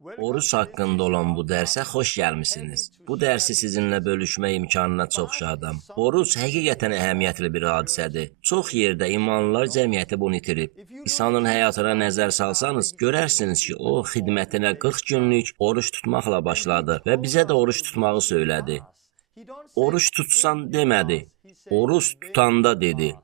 Oruç haqqında olan bu dərsə xoş gəlmisiniz. Bu dərsi sizinlə bölüşmə imkanına çox şadam. Oruç həqiqətən əhəmiyyətli bir hadisədir. Çox yerdə imanlılar cəmiyyəti bunu itirib. İsa'nın həyatına nəzər salsanız, görərsiniz ki, o xidmətinə 40 günlük oruç tutmaqla başladı və bizə də oruç tutmağı söylədi. Oruç tutsan demədi, oruç tutanda dedi.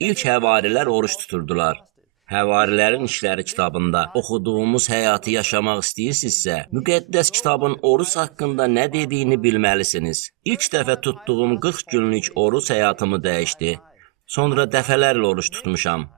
İlk həvarilər oruç tuturdular. Həvarilərin işləri kitabında oxuduğumuz həyatı yaşamaq istəyirsinizsə, müqəddəs kitabın oruç haqqında nə dediyini bilməlisiniz. İlk dəfə tutduğum 40 günlük oruç həyatımı dəyişdi. Sonra dəfələrlə oruç tutmuşam.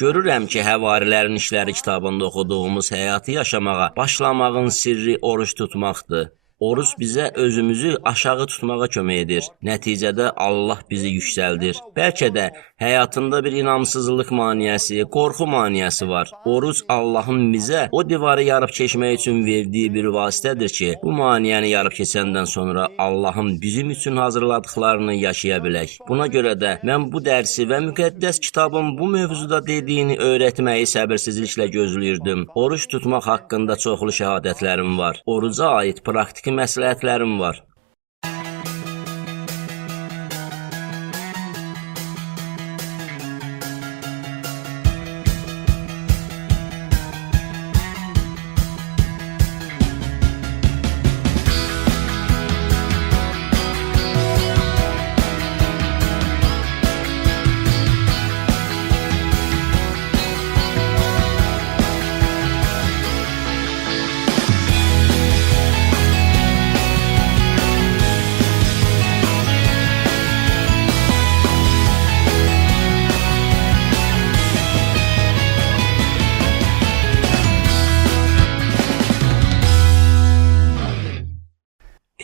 Görürəm ki, həvarilərin işləri kitabında oxuduğumuz həyatı yaşamağa başlamağın sirri oruç tutmaqdır. Oruç bizə özümüzü aşağı tutmağa kömək edir. Nəticədə Allah bizi yüksəldir. Bəlkə də həyatında bir inamsızlıq maniyəsi, qorxu maniyəsi var. Oruç Allahın bizə o divarı yarıb keçmək üçün verdiyi bir vasitədir ki, bu maniyəni yarıb keçəndən sonra Allahın bizim üçün hazırladıqlarını yaşaya bilək. Buna görə də mən bu dərsi və müqəddəs kitabın bu mövzuda dediyini öyrətməyi səbirsizliklə gözləyirdim. Oruç tutmaq haqqında çoxlu şəhadətlərim var. Oruca aid praktik məsləhətlərim var.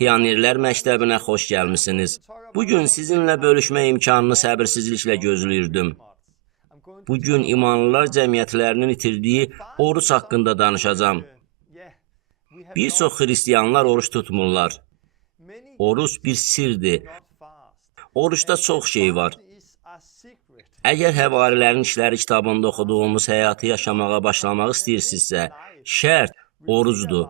Pionerlər məktəbinə xoş gəlmisiniz. Bugün sizinlə bölüşmə imkanını səbirsizliklə gözləyirdim. Bugün imanlılar cəmiyyətlərinin itirdiyi oruç haqqında danışacağam. Bir çox xristiyanlar oruç tutmurlar. Oruç bir sirdir. Oruçda çox şey var. Əgər həvarilərin işləri kitabında oxuduğumuz həyatı yaşamağa başlamaq istəyirsinizsə, şərt orucdur.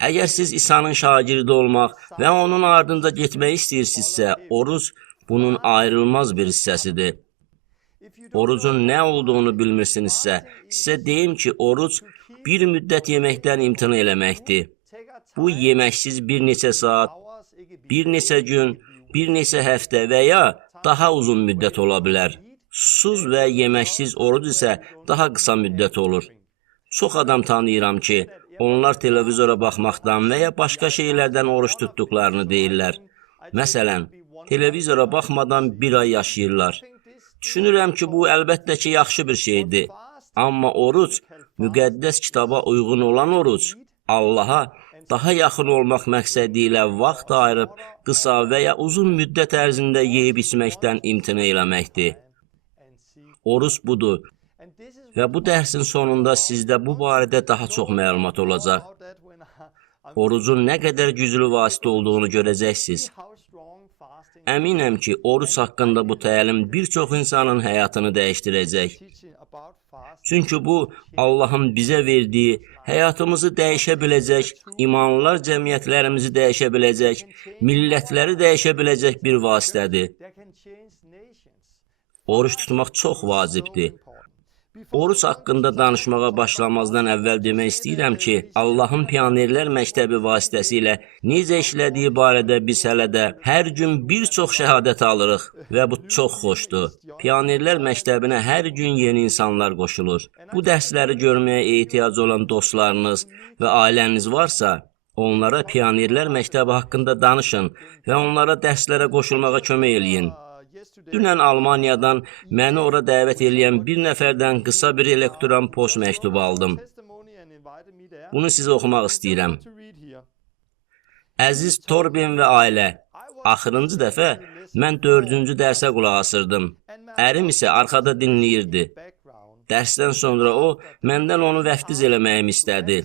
Əgər siz İsa'nın şagirdi olmaq və onun ardınca getmək istəyirsinizsə, oruc bunun ayrılmaz bir hissəsidir. Orucun nə olduğunu bilmirsinizsə, sizə deyim ki, oruc bir müddət yeməkdən imtina eləməkdir. Bu yeməksiz bir neçə saat, bir neçə gün, bir neçə həftə və ya daha uzun müddət ola bilər. Susuz və yeməksiz oruc isə daha qısa müddət olur. Çox adam tanıyıram ki, onlar televizora baxmaqdan və ya başqa şeylərdən oruç tutduqlarını deyirlər. Məsələn, televizora baxmadan bir ay yaşayırlar. Düşünürəm ki, bu əlbəttə ki, yaxşı bir şeydir. Amma oruc, müqəddəs kitaba uyğun olan oruc, Allaha daha yaxın olmaq məqsədi ilə vaxt ayırıb, qısa və ya uzun müddət ərzində yeyib içməkdən imtina eləməkdir. Oruc budur. Və bu dərsin sonunda sizdə bu barədə daha çox məlumat olacaq. Orucun nə qədər güclü vasitə olduğunu görəcəksiniz. Əminəm ki, oruc haqqında bu təlim bir çox insanın həyatını dəyişdirəcək. Çünki bu, Allahın bizə verdiyi, həyatımızı dəyişə biləcək, imanlılar cəmiyyətlərimizi dəyişə biləcək, millətləri dəyişə biləcək bir vasitədir. Oruç tutmaq çox vacibdir. Oruç haqqında danışmağa başlamazdan əvvəl demək istəyirəm ki, Allahın pionerlər məktəbi vasitəsilə necə işlədiyi barədə biz hələ də hər gün bir çox şəhadət alırıq və bu çox xoşdur. Pionerlər məktəbinə hər gün yeni insanlar qoşulur. Bu dərsləri görməyə ehtiyac olan dostlarınız və ailəniz varsa, onlara pionerlər məktəbi haqqında danışın və onlara dərslərə qoşulmağa kömək eləyin. Dünən Almaniyadan məni ora dəvət edən bir nəfərdən qısa bir elektron post məktubu aldım. Bunu sizə oxumaq istəyirəm. Əziz Torben və ailə, axırıncı dəfə mən 4-cü dərsə qulaq asırdım. Ərim isə arxada dinləyirdi. Dərsdən sonra o, məndən onu vəftiz eləməyimi istədi.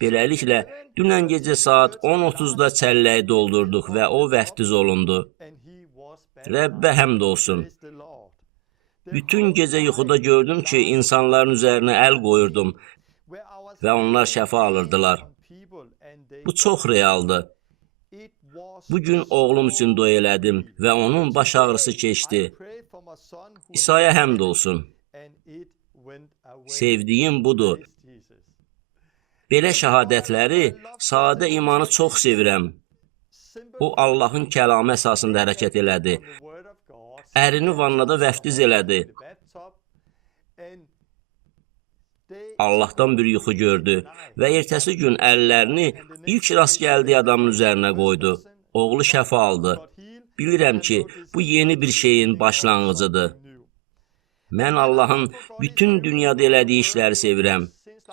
Beləliklə, dünən gecə saat 10:30-da çəlləyi doldurduq və o vəftiz olundu. Rəbbə həmd olsun. Bütün gecə yuxuda gördüm ki, insanların üzərinə əl qoyurdum və onlar şəfa alırdılar. Bu çox realdır. Bugün oğlum üçün dua elədim və onun baş ağrısı keçdi. İsa'ya həmd olsun. Sevdiyim budur. Belə şəhadətləri, sadə imanı çox sevirəm. O, Allahın kəlamı əsasında hərəkət elədi. Ərini vannada vəftiz elədi. Allahdan bir yuxu gördü və ertəsi gün əllərini ilk rast gəldiyi adamın üzərinə qoydu. Oğlu şəfa aldı. Bilirəm ki, bu yeni bir şeyin başlanğıcıdır. Mən Allahın bütün dünyada elədiyi işləri sevirəm.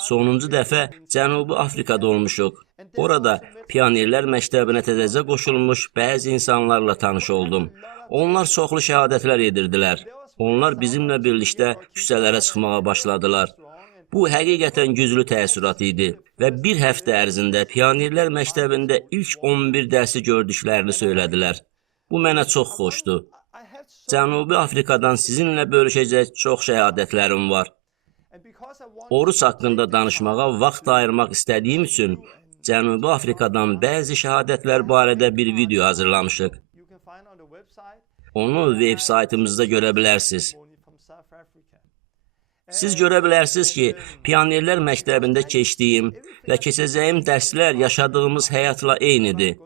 Sonuncu dəfə Cənubi Afrikada olmuşuq. Orada Pionerlər Məktəbinə təzəcə qoşulmuş bəzi insanlarla tanış oldum. Onlar çoxlu şəhadətlər edirdilər. Onlar bizimlə birlikdə küçələrə çıxmağa başladılar. Bu, həqiqətən güclü təəssürat idi və bir həftə ərzində Pionerlər Məktəbində ilk 11 dərsi gördüklərini söylədilər. Bu mənə çox xoşdur. Cənubi Afrikadan sizinlə bölüşəcək çox şəhadətlərim var. Oruç haqqında danışmağa vaxt ayırmaq istədiyim üçün Cənubi Afrikadan bəzi şəhadətlər barədə bir video hazırlamışıq. Onu veb-saytımızda görə bilərsiniz. Siz görə bilərsiniz ki, Pionerlər Məktəbində keçdiyim və keçəcəyim dərslər yaşadığımız həyatla eynidir.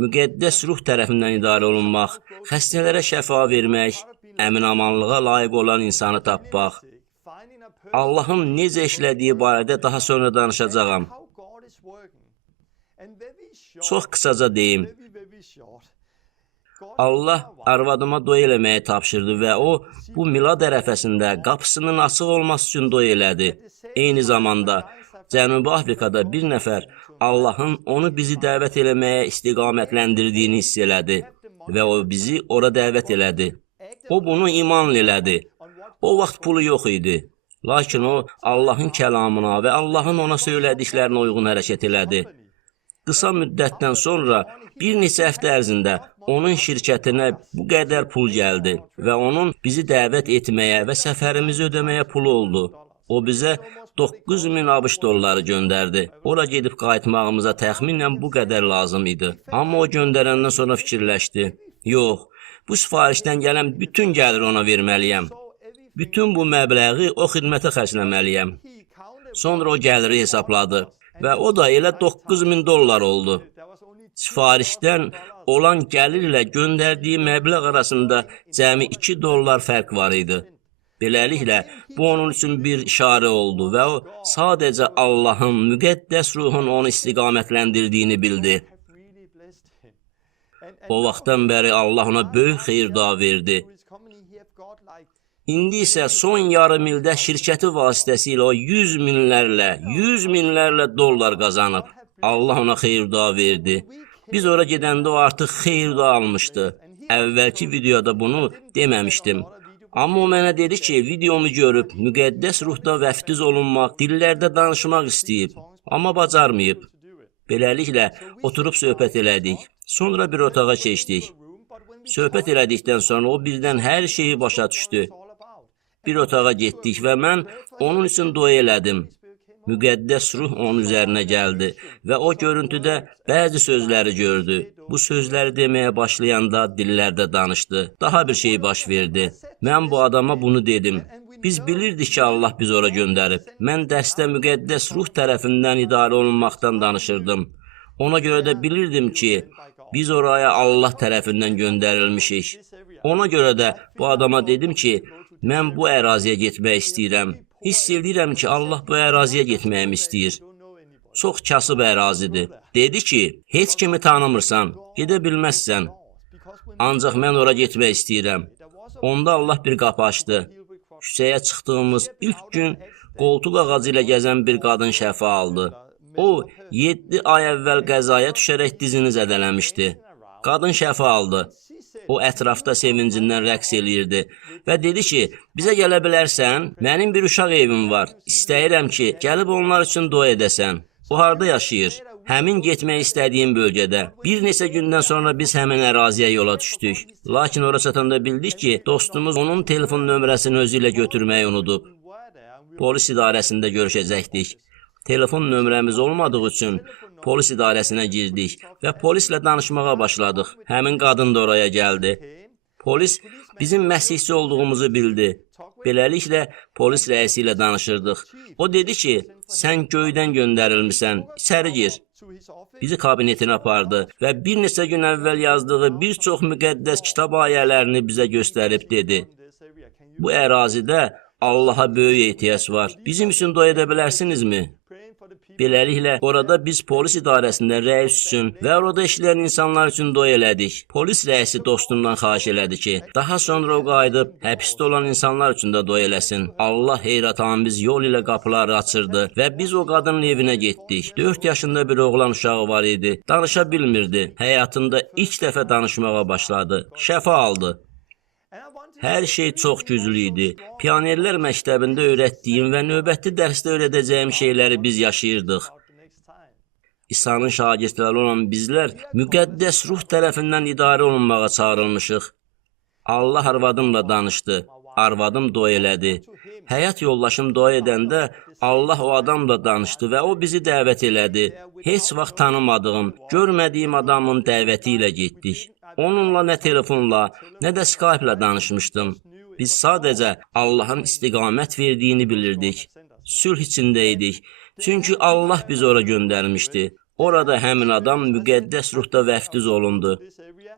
Müqəddəs ruh tərəfindən idarə olunmaq, xəstələrə şəfa vermək, əmin-amanlığa layiq olan insanı tapmaq. Allahın necə işlədiyi barədə daha sonra danışacağam. Çox qısaca deyim. Allah arvadıma dua eləməyi tapşırdı və o, bu milad ərəfəsində qapısının açıq olması üçün dua elədi. Eyni zamanda Cənubi Afrikada bir nəfər Allahın onu bizi dəvət eləməyə istiqamətləndirdiyini hiss elədi və o bizi ora dəvət elədi. O bunu imanla elədi. O vaxt pulu yox idi. Lakin o, Allahın kəlamına və Allahın ona söylədiklərinə uyğun hərəkət elədi. Qısa müddətdən sonra, bir neçə həftə ərzində onun şirkətinə bu qədər pul gəldi və onun bizi dəvət etməyə və səfərimizi ödəməyə pulu oldu. O bizə 9.000 ABŞ dolları göndərdi. Ora gedib qayıtmağımıza təxminən bu qədər lazım idi. Amma o göndərəndən sonra fikirləşdi. Yox, bu sifarişdən gələn bütün gəlir ona verməliyəm. Bütün bu məbləği o xidmətə xərcləməliyəm. Sonra o gəliri hesapladı və o da elə 9.000 dollar oldu. Sifarişdən olan gəlirlə göndərdiyi məbləğ arasında cəmi 2 dollar fərq var idi. Beləliklə, bu onun üçün bir işarə oldu və o, sadəcə Allahın, müqəddəs ruhun onu istiqamətləndirdiyini bildi. O vaxtdan bəri Allah ona böyük xeyir-dua verdi. İndi isə son yarım ildə şirkəti vasitəsilə o 100 minlərlə dollar qazanıb. Allah ona xeyir-dua verdi. Biz ora gedəndə o artıq xeyir-dua almışdı. Əvvəlki videoda bunu deməmişdim. Amma o mənə dedi ki, videomu görüb, müqəddəs ruhda vəftiz olunmaq, dillərdə danışmaq istəyib, amma bacarmayıb. Beləliklə, oturub söhbət elədik. Sonra bir otağa keçdik. Söhbət elədikdən sonra o birdən hər şeyi başa düşdü. Bir otağa getdik və mən onun üçün dua elədim. Müqəddəs ruh onun üzərinə gəldi və o görüntüdə bəzi sözləri gördü. Bu sözləri deməyə başlayanda dillərdə danışdı. Daha bir şey baş verdi. Mən bu adama bunu dedim. Biz bilirdik ki, Allah bizi ora göndərib. Mən dərsdə müqəddəs ruh tərəfindən idarə olunmaqdan danışırdım. Ona görə də bilirdim ki, biz oraya Allah tərəfindən göndərilmişik. Ona görə də bu adama dedim ki, mən bu əraziyə getmək istəyirəm. Hiss edirəm ki, Allah bu əraziyə getməyimi istəyir. Çox kasıb ərazidir. Dedi ki, heç kimi tanımırsan, gedə bilməzsən. Ancaq mən ora getmək istəyirəm. Onda Allah bir qapı açdı. Küçəyə çıxdığımız ilk gün qoltuq ağacı ilə gəzən bir qadın şəfa aldı. O, 7 ay əvvəl qəzaya düşərək dizini zədələmişdi. Qadın şəfa aldı. O, ətrafda sevincindən rəqs eləyirdi və dedi ki, bizə gələ bilərsən, mənim bir uşaq evim var. İstəyirəm ki, gəlib onlar üçün dua edəsən. O, harda yaşayır? Həmin getmək istədiyim bölgədə. Bir neçə gündən sonra biz həmin əraziyə yola düşdük. Lakin ora çatanda bildik ki, dostumuz onun telefon nömrəsini özü ilə götürməyi unudub. polis idarəsində görüşəcəkdik. Telefon nömrəmiz olmadığı üçün polis idarəsinə girdik və polislə danışmağa başladıq. Həmin qadın da oraya gəldi. Polis bizim məsihçi olduğumuzu bildi. Beləliklə polis rəisi ilə danışırdıq. O dedi ki, sən göydən göndərilmisən, içəri gir. Bizi kabinetinə apardı və bir neçə gün əvvəl yazdığı bir çox müqəddəs kitab ayələrini bizə göstərib dedi. Bu ərazidə Allaha böyük ehtiyac var. Bizim üçün dua edə bilərsinizmi? Beləliklə, orada biz polis idarəsində rəis üçün və orada işləyən insanlar üçün dua elədik. Polis rəisi dostundan xahiş elədi ki, daha sonra o qayıdıb həbsdə olan insanlar üçün də dua eləsin. Allah heyrətamiz yol ilə qapıları açırdı və biz o qadının evinə getdik. 4 yaşında bir oğlan uşağı var idi. Danışa bilmirdi. Həyatında ilk dəfə danışmağa başladı. Şəfa aldı. Hər şey çox güclü idi. Pionerlər məktəbində öyrətdiyim və növbəti dərsdə öyrədəcəyim şeyləri biz yaşayırdıq. İsa'nın şagirdləri olan bizlər müqəddəs ruh tərəfindən idarə olunmağa çağırılmışıq. Allah arvadımla danışdı. Arvadım dua elədi. Həyat yoldaşım dua edəndə Allah o adamla danışdı və o bizi dəvət elədi. Heç vaxt tanımadığım, görmədiyim adamın dəvəti ilə getdik. Onunla nə telefonla, nə də Skype ilə danışmışdım. Biz sadəcə Allahın istiqamət verdiyini bilirdik. Sülh içində idik. Çünki Allah bizi ora göndərmişdi. Orada həmin adam müqəddəs ruhda vəftiz olundu.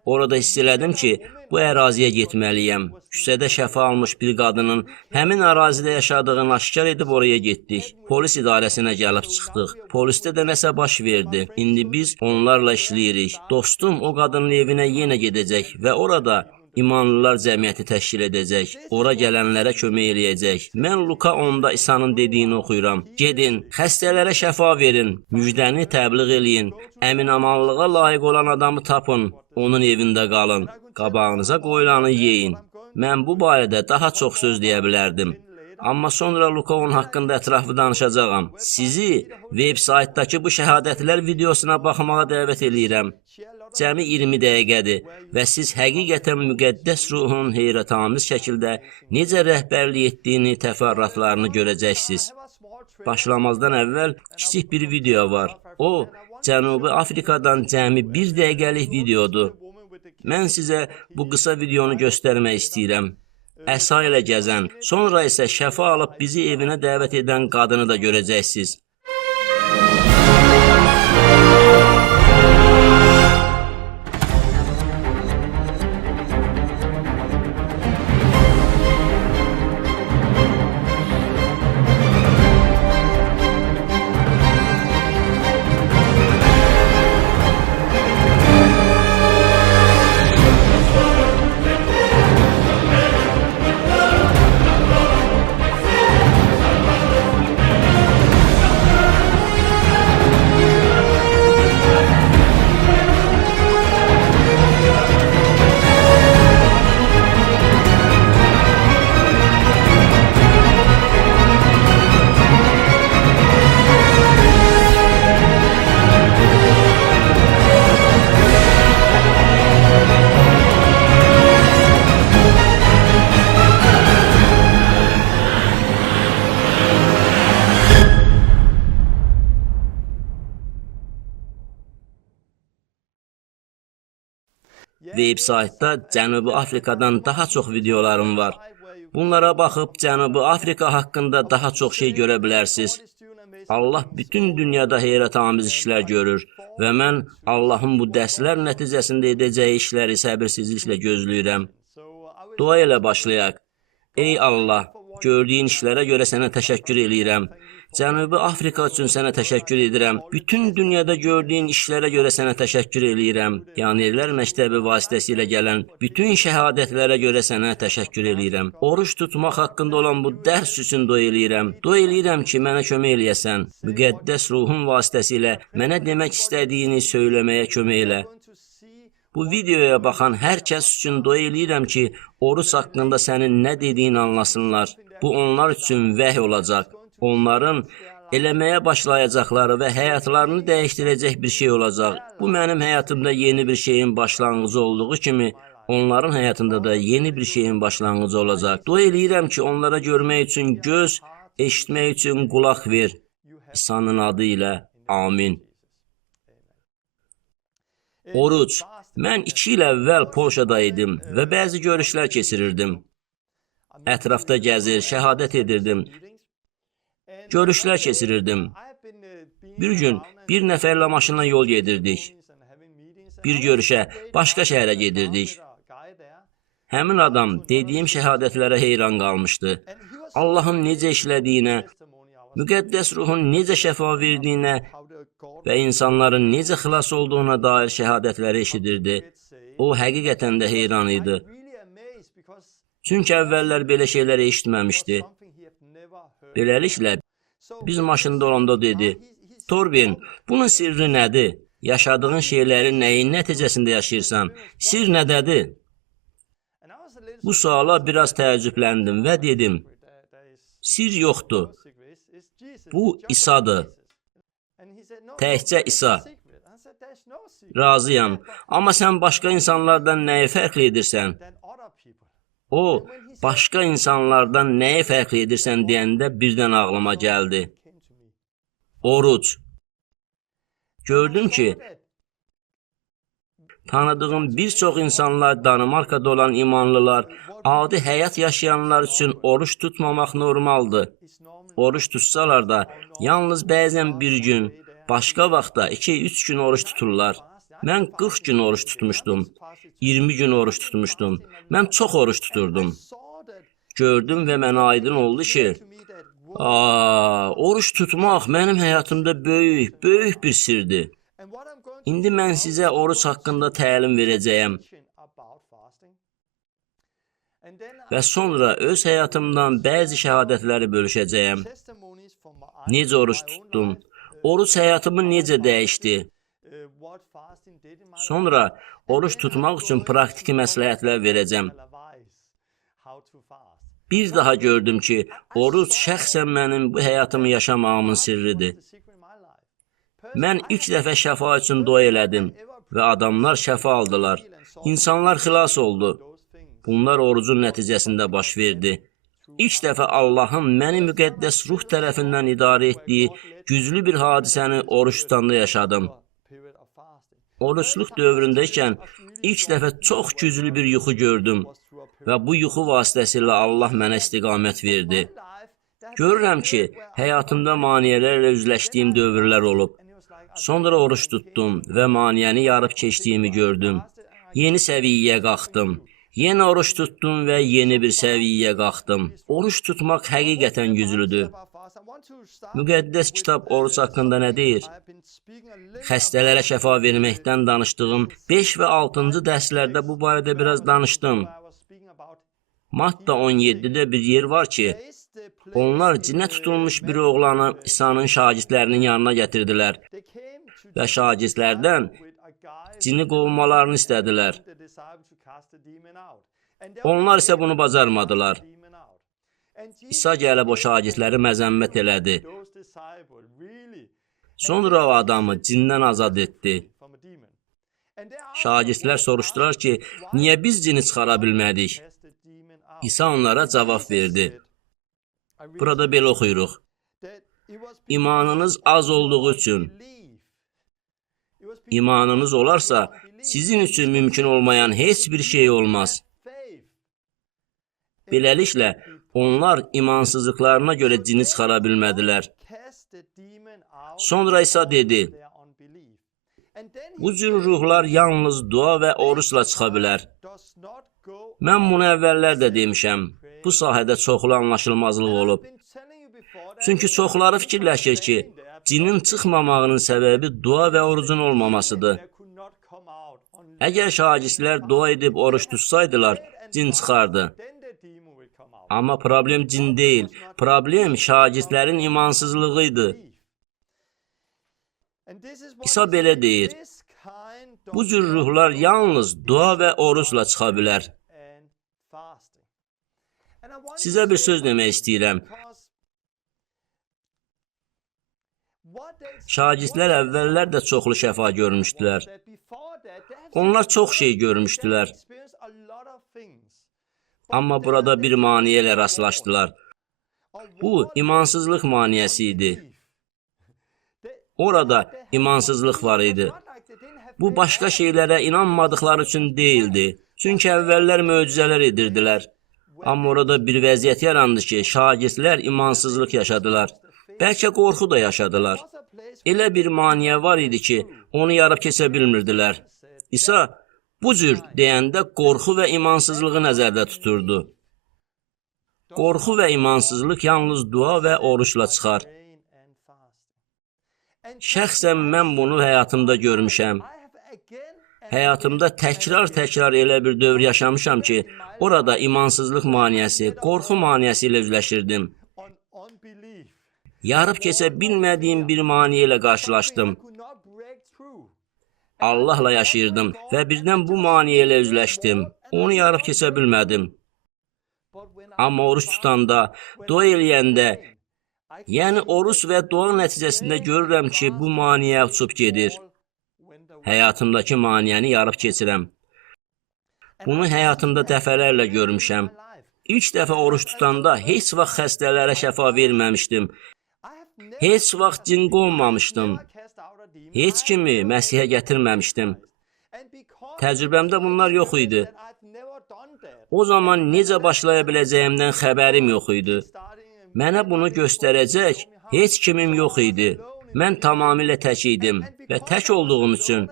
Orada hiss elədim ki, bu əraziyə getməliyəm. Küçədə şəfa almış bir qadının həmin ərazidə yaşadığını aşkar edib oraya getdik. Polis idarəsinə gəlib çıxdıq. Polisdə də nəsə baş verdi. İndi biz onlarla işləyirik. Dostum o qadının evinə yenə gedəcək və orada İmanlılar cəmiyyəti təşkil edəcək. Ora gələnlərə kömək eləyəcək. Mən Luka 10-da İsa'nın dediyini oxuyuram. Gedin, xəstələrə şəfa verin, müjdəni təbliğ eləyin, əminamanlığa layiq olan adamı tapın, onun evində qalın, qabağınıza qoyulanı yeyin. Mən bu barədə daha çox söz deyə bilərdim. Amma sonra Luka 10 haqqında ətraflı danışacağam. Sizi veb-saytdakı bu şəhadətlər videosuna baxmağa dəvət eləyirəm. Cəmi 20 dəqiqədir və siz həqiqətən müqəddəs ruhun heyrətamiz şəkildə necə rəhbərlik etdiyini, təfərrüatlarını görəcəksiniz. Başlamazdan əvvəl kiçik bir video var. O, Cənubi Afrikadan cəmi 1 dəqiqəlik videodur. Mən sizə bu qısa videonu göstərmək istəyirəm. Əsa ilə gəzən, sonra isə şəfa alıb bizi evinə dəvət edən qadını da görəcəksiniz. Veb-saytda Cənubi Afrikadan daha çox videolarım var. Bunlara baxıb Cənubi Afrika haqqında daha çox şey görə bilərsiniz. Allah bütün dünyada heyrətamiz işlər görür və mən Allahın bu dərslər nəticəsində edəcəyi işləri səbirsizliklə gözləyirəm. Dua ilə başlayaq. Ey Allah, gördüyün işlərə görə sənə təşəkkür eləyirəm. Cənubi Afrika üçün sənə təşəkkür edirəm. Bütün dünyada gördüyün işlərə görə sənə təşəkkür eləyirəm. Pionerlər məktəbi vasitəsilə gələn bütün şəhadətlərə görə sənə təşəkkür eləyirəm. Oruç tutmaq haqqında olan bu dərs üçün dua eləyirəm. Dua eləyirəm ki, mənə kömək eləyəsən. Müqəddəs ruhun vasitəsilə mənə demək istədiyini söyləməyə kömək elə. Bu videoya baxan hər kəs üçün dua eləyirəm ki, oruç haqqında sənin nə dediyini anlasınlar. Bu onlar üçün vəhy olacaq. Onların eləməyə başlayacaqları və həyatlarını dəyişdirəcək bir şey olacaq. Bu mənim həyatımda yeni bir şeyin başlanğıcı olduğu kimi, onların həyatında da yeni bir şeyin başlanğıcı olacaq. Dua eləyirəm ki, onlara görmək üçün göz eşitmək üçün qulaq ver. İsa'nın adı ilə. Amin. Oruc. Mən 2 il əvvəl Polşada idim və bəzi görüşlər keçirirdim. Ətrafda gəzir, şəhadət edirdim. Görüşlər keçirirdim. Bir gün bir nəfərlə maşınla yol gedirdik. Bir görüşə, başqa şəhərə gedirdik. Həmin adam dediyim şəhadətlərə heyran qalmışdı. Allahın necə işlədiyinə, müqəddəs ruhun necə şəfa verdiyinə və insanların necə xilas olduğuna dair şəhadətləri eşidirdi. O, həqiqətən də heyran idi. Çünki əvvəllər belə şeylər eşitməmişdi. Beləliklə, biz maşında olanda dedi, Torben, bunun sirri nədir? Yaşadığın şeylərin nəyin nəticəsində yaşayırsan? Sir nədədir? Bu suala biraz təəccübləndim və dedim, sir yoxdur. Bu İsa'dır. Təkcə İsa. Razıyam. Amma sən başqa insanlardan nəyi fərqli edirsən? O, başqa insanlardan nəyi fərqli edirsən deyəndə birdən ağlıma gəldi. Oruc. Gördüm ki, tanıdığım bir çox insanlar, Danimarkada olan imanlılar, adi həyat yaşayanlar üçün oruç tutmamaq normaldır. Oruç tutsalar da, yalnız bəzən bir gün, başqa vaxtda 2-3 gün oruç tuturlar. Mən 40 gün oruç tutmuşdum, 20 gün oruç tutmuşdum. Mən çox oruç tuturdum. Gördüm və mənə aydın oldu ki, oruç tutmaq mənim həyatımda böyük bir sirdir. İndi mən sizə oruç haqqında təlim verəcəyəm. Və sonra öz həyatımdan bəzi şəhadətləri bölüşəcəyəm. Necə oruç tutdum? Oruç həyatımı necə dəyişdi? Sonra oruç tutmaq üçün praktiki məsləhətlər verəcəm. Bir daha gördüm ki, oruç şəxsən mənim bu həyatımı yaşamağımın sirridir. Mən ilk dəfə şəfa üçün dua elədim və adamlar şəfa aldılar. İnsanlar xilas oldu. Bunlar orucun nəticəsində baş verdi. İlk dəfə Allahın məni müqəddəs ruh tərəfindən idarə etdiyi güclü bir hadisəni oruç tutanda yaşadım. Oruçluq dövründəykən ilk dəfə çox güclü bir yuxu gördüm. Və bu yuxu vasitəsilə Allah mənə istiqamət verdi. Görürəm ki, həyatımda maneələrlə üzləşdiyim dövrlər olub. Sonra oruç tutdum və maneəni yarıb keçdiyimi gördüm. Yeni səviyyəyə qalxdım. Yenə oruç tutdum və yeni bir səviyyəyə qalxdım. Oruç tutmaq həqiqətən güclüdür. Müqəddəs kitab oruç haqqında nə deyir? Xəstələrə şəfa verməkdən danışdığım 5 və 6-cı dərslərdə bu barədə biraz danışdım. Matta 17-də bir yer var ki, onlar cinə tutulmuş bir oğlanı İsa'nın şagirdlərinin yanına gətirdilər və şagirdlərdən cini qovmalarını istədilər. Onlar isə bunu bacarmadılar. İsa gəlib o şagirdləri məzəmmət elədi. Sonra o adamı cindən azad etdi. Şagirdlər soruşdular ki, niyə biz cini çıxara bilmədik? İsa onlara cavab verdi. Burada belə oxuyuruq. İmanınız az olduğu üçün. İmanınız olarsa, sizin üçün mümkün olmayan heç bir şey olmaz. Beləliklə, onlar imansızlıqlarına görə cini çıxara bilmədilər. Sonra İsa dedi, bu cür ruhlar yalnız dua və oruçla çıxa bilər. Mən bunu əvvəllər də demişəm, bu sahədə çoxlu anlaşılmazlıq olub. Çünki çoxları fikirləşir ki, cinin çıxmamağının səbəbi dua və orucun olmamasıdır. Əgər şagirdlər dua edib oruç tutsaydılar, cin çıxardı. Amma problem cin deyil, problem şagirdlərin imansızlığı idi. İsa belə deyir, bu cür ruhlar yalnız dua və oruçla çıxa bilər. Sizə bir söz demək istəyirəm. Şagirdlər əvvəllər də çoxlu şəfa görmüşdülər. Onlar çox şey görmüşdülər. Amma burada bir maneə ilə rastlaşdılar. Bu imansızlıq maniyəsi idi. Orada imansızlıq var idi. Bu başqa şeylərə inanmadıqları üçün deyildi. Çünki əvvəllər möcüzələr edirdilər. Amma orada bir vəziyyət yarandı ki, şagirdlər imansızlıq yaşadılar. Bəlkə qorxu da yaşadılar. Elə bir maniyə var idi ki, onu yarıb keçə bilmirdilər. İsa bu cür deyəndə qorxu və imansızlığı nəzərdə tuturdu. Qorxu və imansızlıq yalnız dua və oruçla çıxar. Şəxsən mən bunu həyatımda görmüşəm. Həyatımda təkrar elə bir dövr yaşamışam ki, orada imansızlıq maniyəsi, qorxu maniyəsi ilə üzləşirdim. Yarıb keçə bilmədiyim bir maniyə ilə qarşılaşdım. Allahla yaşayırdım və birdən bu maniyə ilə üzləşdim. Onu yarıb keçə bilmədim. Amma oruç tutanda, dua eləyəndə, yəni oruç və dua nəticəsində görürəm ki, bu maniyə uçub gedir. Həyatımdakı maniyəni yarıb keçirəm. Bunu həyatımda dəfələrlə görmüşəm. İlk dəfə oruç tutanda heç vaxt xəstələrə şəfa verməmişdim. Heç vaxt cin qovmamışdım. Heç kimi Məsihə gətirməmişdim. Təcrübəmdə bunlar yox idi. O zaman necə başlaya biləcəyimdən xəbərim yox idi. Mənə bunu göstərəcək heç kimim yox idi. Mən tamamilə tək idim və tək olduğum üçün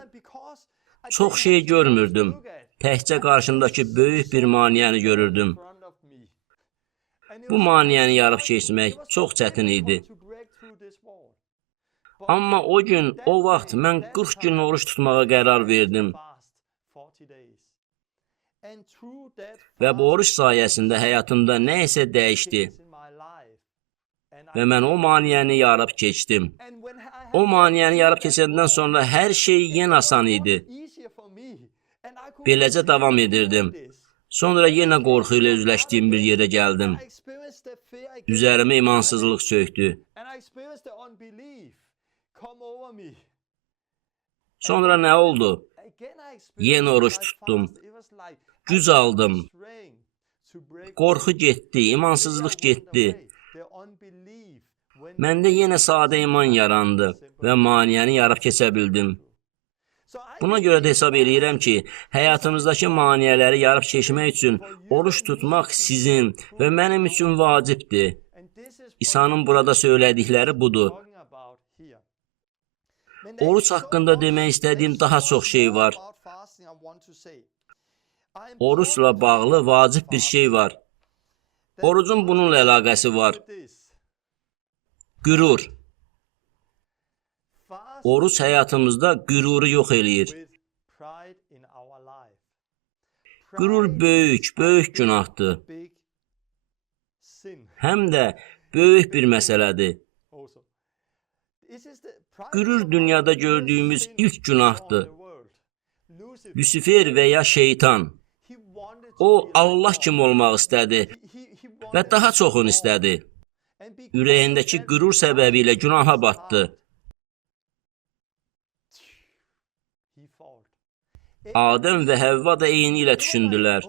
çox şey görmürdüm. Təkcə qarşımdakı böyük bir maniyəni görürdüm. Bu maniyəni yarıb keçmək çox çətin idi. Amma o gün, o vaxt mən 40 gün oruç tutmağa qərar verdim. Və bu oruç sayəsində həyatımda nə isə dəyişdi. Və mən o maniyəni yarıb keçdim. O maniyəni yarıb keçəndən sonra hər şey yenə asan idi. Beləcə davam edirdim. Sonra yenə qorxu ilə üzləşdiyim bir yerə gəldim. Üzərimə imansızlıq çökdü. Sonra nə oldu? Yenə oruç tutdum. Güc aldım. Qorxu getdi, imansızlıq getdi. Məndə yenə sadə iman yarandı və maniyəni yarıb keçə bildim. Buna görə də hesab eləyirəm ki, həyatımızdakı maniyələri yarıb keçmək üçün oruç tutmaq sizin və mənim üçün vacibdir. İsa'nın burada söylədikləri budur. Oruç haqqında demək istədiyim daha çox şey var. Oruçla bağlı vacib bir şey var. Orucun bununla əlaqəsi var. Qürur. Oruç həyatımızda qüruru yox eləyir. Qürur böyük günahdır. Həm də böyük bir məsələdir. Qürur dünyada gördüyümüz ilk günahdır. Lusifer və ya şeytan. O, Allah kimi olmaq istədi və daha çoxunu istədi. Ürəyindəki qürur səbəbilə günaha batdı. Adəm və Həvva da eyni ilə düşündülər.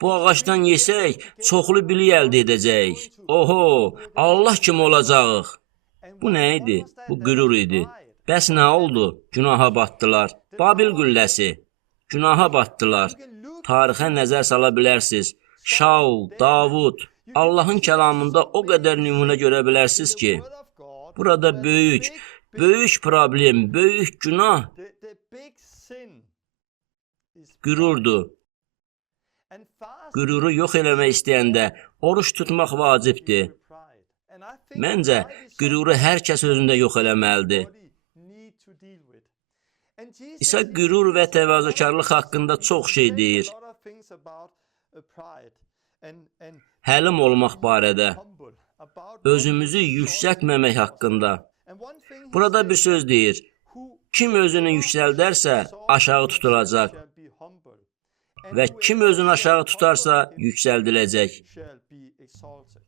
Bu ağacdan yesək, çoxlu bilik əldə edəcəyik. Allah kimi olacağıq. Bu nə idi? Bu qürur idi. Bəs nə oldu? Günaha batdılar. Babil qülləsi. Günaha batdılar. Tarixə nəzər sala bilərsiniz. Şaul, Davud, Allahın kəlamında o qədər nümunə görə bilərsiniz ki, burada böyük problem, böyük günah qürurdur. Qüruru yox eləmək istəyəndə oruç tutmaq vacibdir. Məncə, qüruru hər kəs özündə yox eləməlidir. İsa qürur və təvazökarlıq haqqında çox şey deyir. Həlim olmaq barədə, özümüzü yüksəltməmək haqqında. Burada bir söz deyir, kim özünü yüksəldərsə aşağı tutulacaq və kim özünü aşağı tutarsa yüksəldiləcək.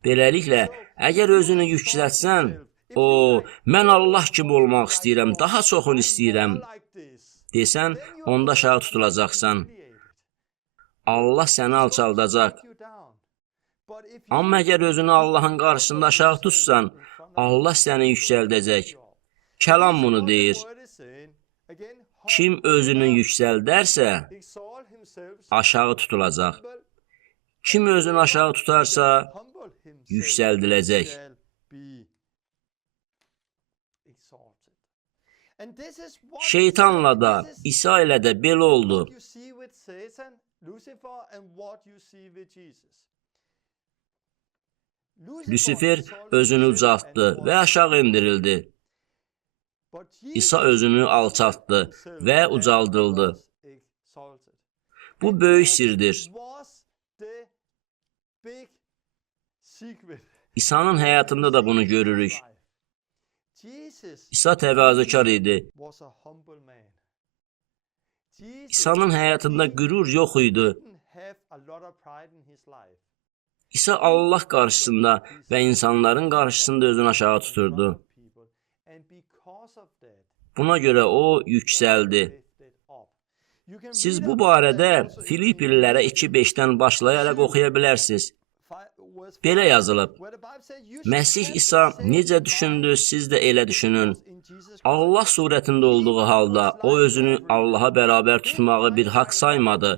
Beləliklə, əgər özünü yüksəltsən, mən Allah kimi olmaq istəyirəm, daha çoxunu istəyirəm desən, onda aşağı tutulacaqsan. Allah səni alçaldacaq. Amma əgər özünü Allahın qarşısında aşağı tutsan, Allah səni yüksəldəcək. Kəlam bunu deyir. Kim özünü yüksəldərsə, aşağı tutulacaq. Kim özünü aşağı tutarsa, yüksəldiləcək. Şeytanla da, İsa ilə də belə oldu. Lusifer özünü ucaltdı və aşağı endirildi. İsa özünü alçaltdı və ucaldıldı. Bu böyük sirdir. İsa'nın həyatında da bunu görürük. İsa təvazökar idi. İsa'nın həyatında qürur yox idi. İsa Allah qarşısında və insanların qarşısında özünü aşağı tuturdu. Buna görə o yüksəldi. Siz bu barədə Filippililərə 2:5-dən başlayaraq oxuya bilərsiniz. Belə yazılıb. Məsih İsa necə düşündü, siz də elə düşünün. Allah surətində olduğu halda o özünü Allaha bərabər tutmağı bir haqq saymadı.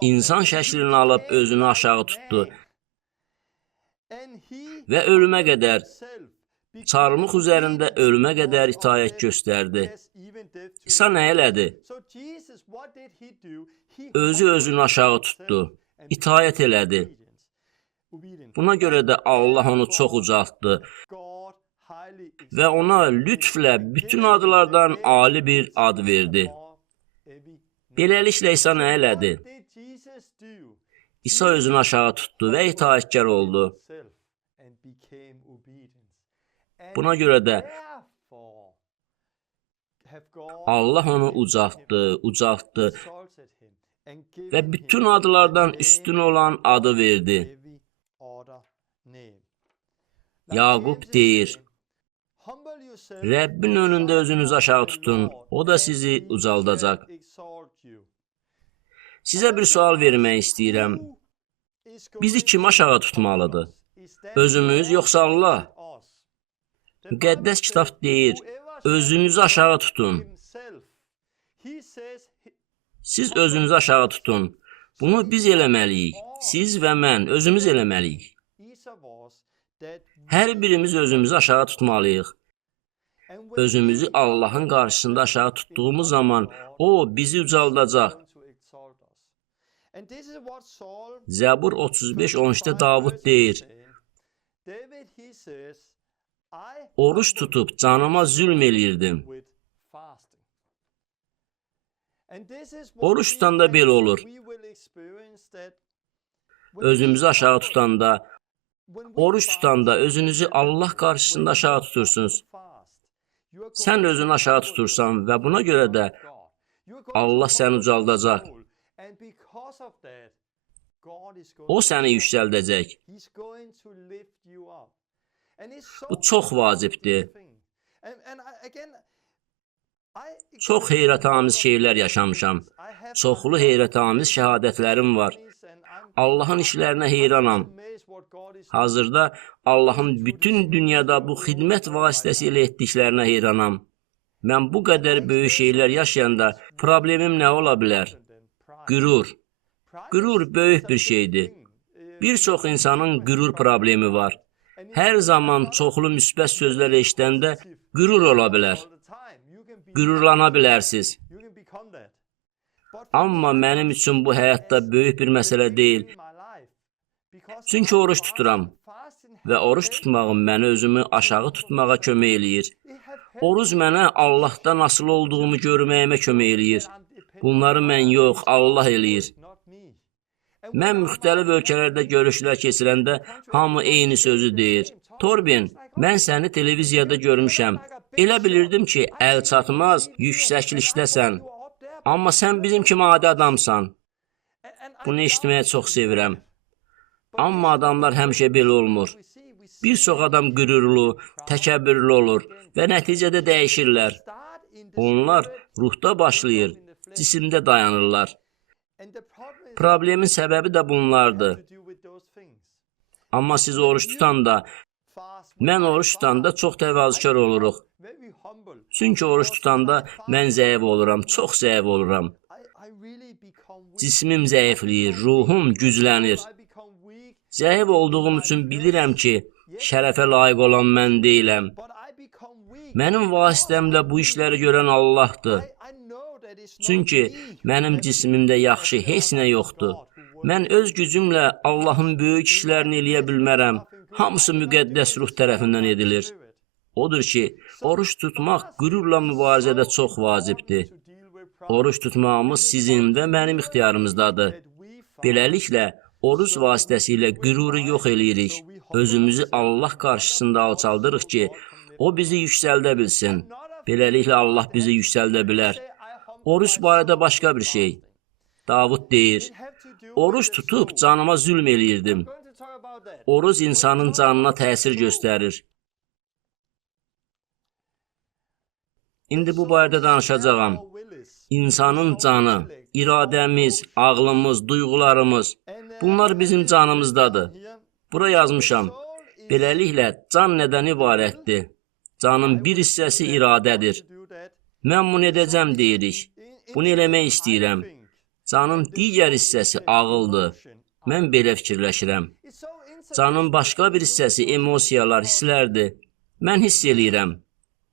İnsan şəklini alıb özünü aşağı tutdu və ölümə qədər, çarmıx üzərində ölümə qədər itaət göstərdi. İsa nə elədi? Özünü aşağı tutdu, itaət elədi. Buna görə də Allah onu çox ucaltdı və ona lütflə bütün adlardan ali bir ad verdi. Beləliklə İsa nə elədi? İsa özünü aşağı tutdu və itaətkar oldu. Buna görə də Allah onu ucaltdı və bütün adlardan üstün olan adı verdi. Yaqub deyir, Rəbbin önündə özünüzü aşağı tutun, o da sizi ucaldacaq. Sizə bir sual vermək istəyirəm. Bizi kim aşağı tutmalıdır? Özümüz, yoxsa Allah? Müqəddəs kitab deyir, özünüzü aşağı tutun. Siz özünüzü aşağı tutun. Bunu biz eləməliyik. Siz və mən özümüz eləməliyik. Hər birimiz özümüzü aşağı tutmalıyıq. Özümüzü Allahın qarşısında aşağı tutduğumuz zaman o bizi ucaldacaq. Zəbur 35:13-də Davud deyir, oruç tutub canıma zülm eləyirdim. Oruç tutanda belə olur. Özümüzü aşağı tutanda, oruç tutanda özünüzü Allah qarşısında aşağı tutursunuz. Sən özünü aşağı tutursan və buna görə də Allah səni ucaldacaq. O səni yüksəldəcək. Bu çox vacibdir. Çox heyrətamiz şeylər yaşamışam. Çoxlu heyrətamiz şəhadətlərim var. Allahın işlərinə heyranam. Hazırda Allahın bütün dünyada bu xidmət vasitəsilə etdiklərinə heyranam. Mən bu qədər böyük şeylər yaşayanda problemim nə ola bilər? Qürur. Qürur böyük bir şeydir. Bir çox insanın qürur problemi var. Hər zaman çoxlu müsbət sözlər eşidəndə qürur ola bilər. Qürurlana bilərsiniz. Amma mənim üçün bu həyatda böyük bir məsələ deyil. Çünki oruç tuturam və oruç tutmağım məni özümü aşağı tutmağa kömək eləyir. Oruç mənə Allahdan asılı olduğumu görməyimə kömək eləyir. Bunları mən yox, Allah eləyir. Mən müxtəlif ölkələrdə görüşlər keçirəndə hamı eyni sözü deyir. Torben, mən səni televiziyada görmüşəm. Elə bilirdim ki, əl çatmaz, yüksəklikdəsən. Amma sən bizim kimi adi adamsan. Bunu eşitməyə çox sevirəm. Amma adamlar həmişə belə olmur. Bir çox adam qürurlu, təkəbbürlü olur və nəticədə dəyişirlər. Onlar ruhda başlayır, cisimdə dayanırlar. Problemin səbəbi də bunlardır. Amma siz oruç tutanda, mən oruç tutanda çox təvazökar oluruq. Çünki oruç tutanda mən zəif oluram, çox zəif oluram. Cismim zəifləyir, ruhum güclənir. Zəif olduğum üçün bilirəm ki, şərəfə layiq olan mən deyiləm. Mənim vasitəmlə bu işləri görən Allahdır. Çünki mənim cismimdə yaxşı heç nə yoxdur. Mən öz gücümlə Allahın böyük işlərini eləyə bilmərəm. Hamısı müqəddəs ruh tərəfindən edilir. Odur ki, oruç tutmaq qürurla mübarizədə çox vacibdir. Oruç tutmağımız sizin və mənim ixtiyarımızdadır. Beləliklə, oruç vasitəsilə qüruru yox eləyirik. Özümüzü Allah qarşısında alçaldırıq ki, O bizi yüksəldə bilsin. Beləliklə, Allah bizi yüksəldə bilər. Oruç barədə başqa bir şey. Davud deyir, oruç tutub canıma zülm eləyirdim. Oruç insanın canına təsir göstərir. İndi bu barədə danışacağam. İnsanın canı, iradəmiz, ağlımız, duyğularımız, bunlar bizim canımızdadır. Bura yazmışam. Beləliklə, can nədən ibarətdir? Canın bir hissəsi iradədir. Mən bunu edəcəm deyirik. Bunu eləmək istəyirəm. Canın digər hissəsi ağıldır. Mən belə fikirləşirəm. Canın başqa bir hissəsi emosiyalar, hisslərdir. Mən hiss eləyirəm.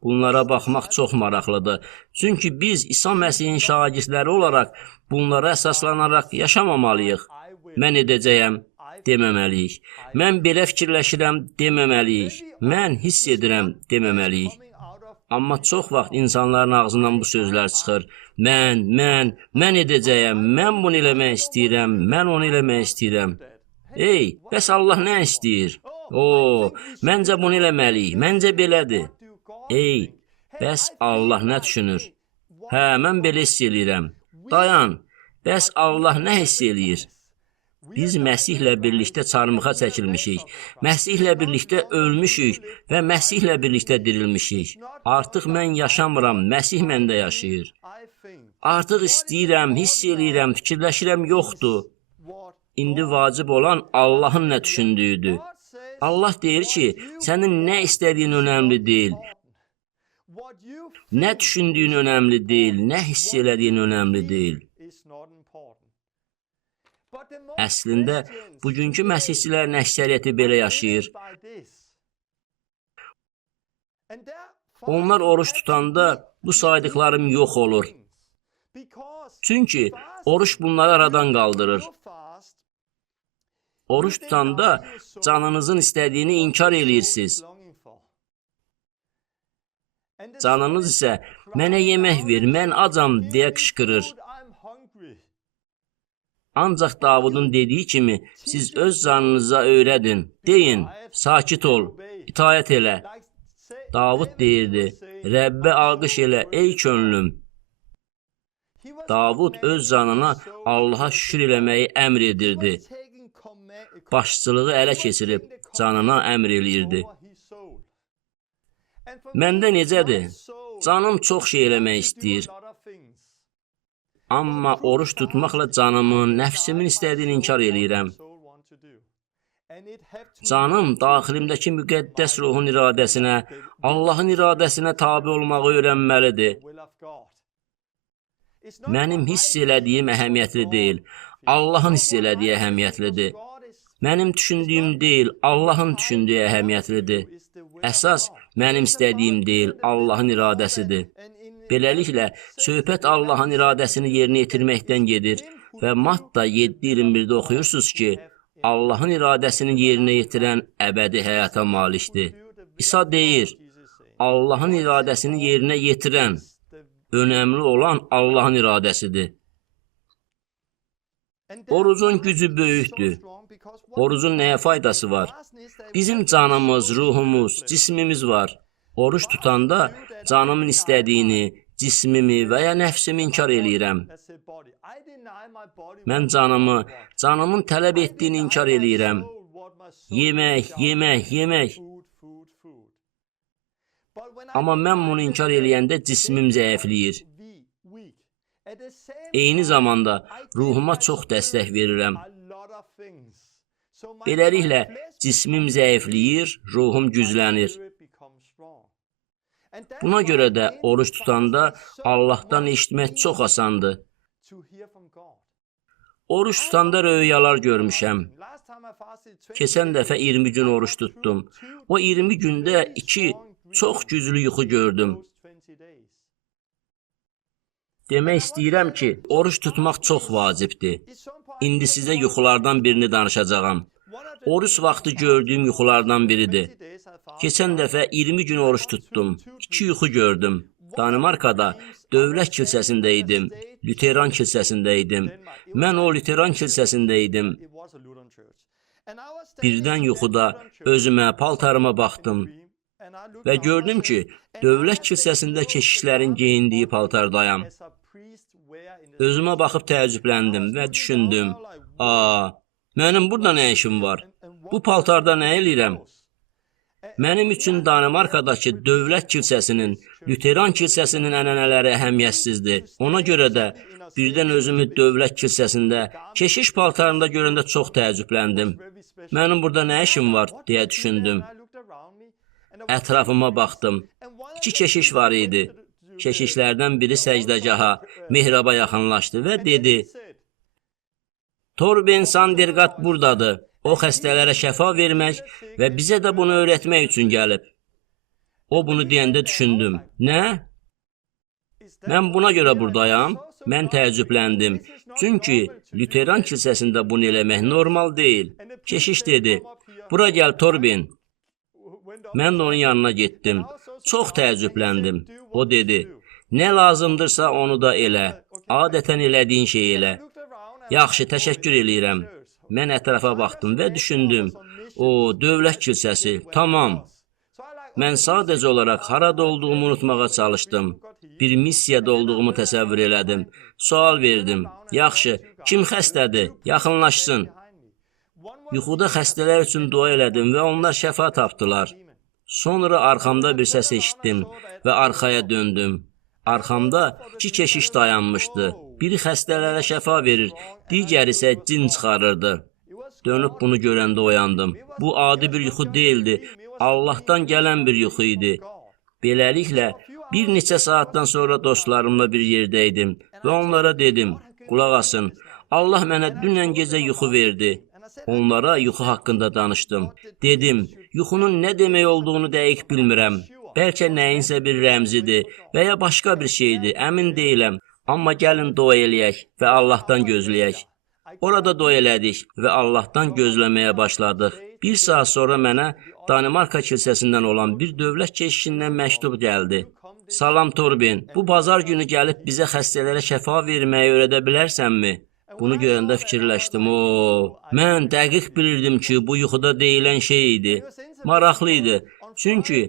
Bunlara baxmaq çox maraqlıdır. Çünki biz İsa Məsihin şagirdləri olaraq bunlara əsaslanaraq yaşamamalıyıq. Mən edəcəyəm deməməliyik. Mən belə fikirləşirəm deməməliyik. Mən hiss edirəm deməməliyik. Amma çox vaxt insanların ağzından bu sözlər çıxır. Mən edəcəyəm, mən bunu eləmək istəyirəm, mən onu eləmək istəyirəm. Ey, bəs Allah nə istəyir? Məncə bunu eləməliyik, məncə belədir. Ey, bəs Allah nə düşünür? Mən belə hiss eləyirəm. Dayan, bəs Allah nə hiss eləyir? Biz Məsihlə birlikdə çarmıxa çəkilmişik. Məsihlə birlikdə ölmüşük və Məsihlə birlikdə dirilmişik. Artıq mən yaşamıram, Məsih məndə yaşayır. Artıq istəyirəm, hiss eləyirəm, fikirləşirəm yoxdur. İndi vacib olan Allahın nə düşündüyüdür. Allah deyir ki, sənin nə istədiyin önəmli deyil. Nə düşündüyün önəmli deyil, nə hiss elədiyin önəmli deyil. Əslində, bugünkü məsihçilərin əksəriyyəti belə yaşayır. Onlar oruç tutanda bu saydıqlarım yox olur. Çünki oruç bunları aradan qaldırır. Oruç tutanda canınızın istədiyini inkar eləyirsiniz. Canınız isə mənə yemək ver, mən acam deyə qışqırır. Ancaq Davudun dediyi kimi siz öz canınıza öyrədin, deyin, sakit ol, itaət elə. Davud deyirdi, Rəbbə alqış elə, ey könlüm. Davud öz canına Allaha şükür eləməyi əmr edirdi. Başçılığı ələ keçirib canına əmr eləyirdi. Məndə necədir? Canım çox şey eləmək istəyir. Amma oruç tutmaqla canımın, nəfsimin istədiyini inkar eləyirəm. Canım daxilimdəki müqəddəs ruhun iradəsinə, Allahın iradəsinə tabe olmağı öyrənməlidir. Mənim hiss elədiyim əhəmiyyətli deyil, Allahın hiss elədiyi əhəmiyyətlidir. Mənim düşündüyüm deyil, Allahın düşündüyü əhəmiyyətlidir. Əsas mənim istədiyim deyil, Allahın iradəsidir. Beləliklə, söhbət Allahın iradəsini yerinə yetirməkdən gedir və Matta 7:21-də oxuyursunuz ki, Allahın iradəsini yerinə yetirən əbədi həyata malikdir. İsa deyir, Allahın iradəsini yerinə yetirən, önəmli olan Allahın iradəsidir. Orucun gücü böyükdür. Orucun nəyə faydası var? Bizim canımız, ruhumuz, cismimiz var. Oruç tutanda canımın istədiyini, cismimi və ya nəfsimi inkar eləyirəm. Mən canımın tələb etdiyini inkar eləyirəm. Yemək. Amma mən bunu inkar eləyəndə cismim zəifləyir. Eyni zamanda ruhuma çox dəstək verirəm. Beləliklə, cismim zəifləyir, ruhum güclənir. Buna görə də oruç tutanda Allahdan eşitmək çox asandır. Oruç tutanda röyalar görmüşəm. Keçən dəfə 20 gün oruç tutdum. O 20 gündə 2 çox güclü yuxu gördüm. Demək istəyirəm ki, oruç tutmaq çox vacibdir. İndi sizə yuxulardan birini danışacağam. Oruç vaxtı gördüyüm yuxulardan biridir. Keçən dəfə 20 gün oruç tutdum. 2 yuxu gördüm. Danimarkada dövlət kilsəsində idim. Lüteran kilsəsində idim. Mən o Lüteran kilsəsində idim. Birdən yuxuda özümə, paltarıma baxdım və gördüm ki, dövlət kilsəsində keşişlərin geyindiyi paltardayam. Özümə baxıb təəccübləndim və düşündüm, mənim burada nə işim var? Bu paltarda nə eləyirəm? Mənim üçün Danimarkadakı dövlət kilsəsinin, Lüteran kilsəsinin ənənələri əhəmiyyətsizdir. Ona görə də birdən özümü dövlət kilsəsində, keşiş paltarında görəndə çox təəccübləndim. Mənim burada nə işim var, deyə düşündüm. Ətrafıma baxdım. 2 keşiş var idi. Keşişlərdən biri səcdəgaha, mihraba yaxınlaşdı və dedi, Torben Sandergaard buradadır. O xəstələrə şəfa vermək və bizə də bunu öyrətmək üçün gəlib. O bunu deyəndə düşündüm. Nə? Mən buna görə buradayam. Mən təəccübləndim. Çünki Lüteran kilsəsində bunu eləmək normal deyil. Keşiş dedi, bura gəl Torben. Mən də onun yanına getdim. Çox təəccübləndim. O dedi, nə lazımdırsa onu da elə. Adətən elədiyin şey elə. Yaxşı, təşəkkür eləyirəm. Mən ətrafa baxdım və düşündüm. Dövlət kilsəsi, tamam. Mən sadəcə olaraq harada olduğumu unutmağa çalışdım. Bir missiyada olduğumu təsəvvür elədim. Sual verdim. Yaxşı, kim xəstədir? Yaxınlaşsın. Yuxuda xəstələr üçün dua elədim və onlar şəfa tapdılar. Sonra arxamda bir səs eşitdim və arxaya döndüm. Arxamda 2 keşiş dayanmışdı. Biri xəstələrə şəfa verir, digəri isə cin çıxarırdı. Dönüb bunu görəndə oyandım. Bu adi bir yuxu deyildi, Allahdan gələn bir yuxu idi. Beləliklə, bir neçə saatdan sonra dostlarımla bir yerdə idim və onlara dedim, qulaq asın, Allah mənə dünən gecə yuxu verdi. Onlara yuxu haqqında danışdım. Dedim, yuxunun nə demək olduğunu dəqiq bilmirəm. Bəlkə nəyinsə bir rəmzidir və ya başqa bir şeydir, əmin deyiləm. Amma gəlin dua eləyək və Allahdan gözləyək. Orada dua elədik və Allahdan gözləməyə başladıq. Bir saat sonra mənə Danimarka kilsəsindən olan bir dövlət keşişindən məktub gəldi. Salam Torben, bu bazar günü gəlib bizə xəstələrə şəfa verməyi öyrədə bilərsənmi? Bunu görəndə fikirləşdim, mən dəqiq bilirdim ki, bu yuxuda deyilən şey idi. Maraqlı idi, çünki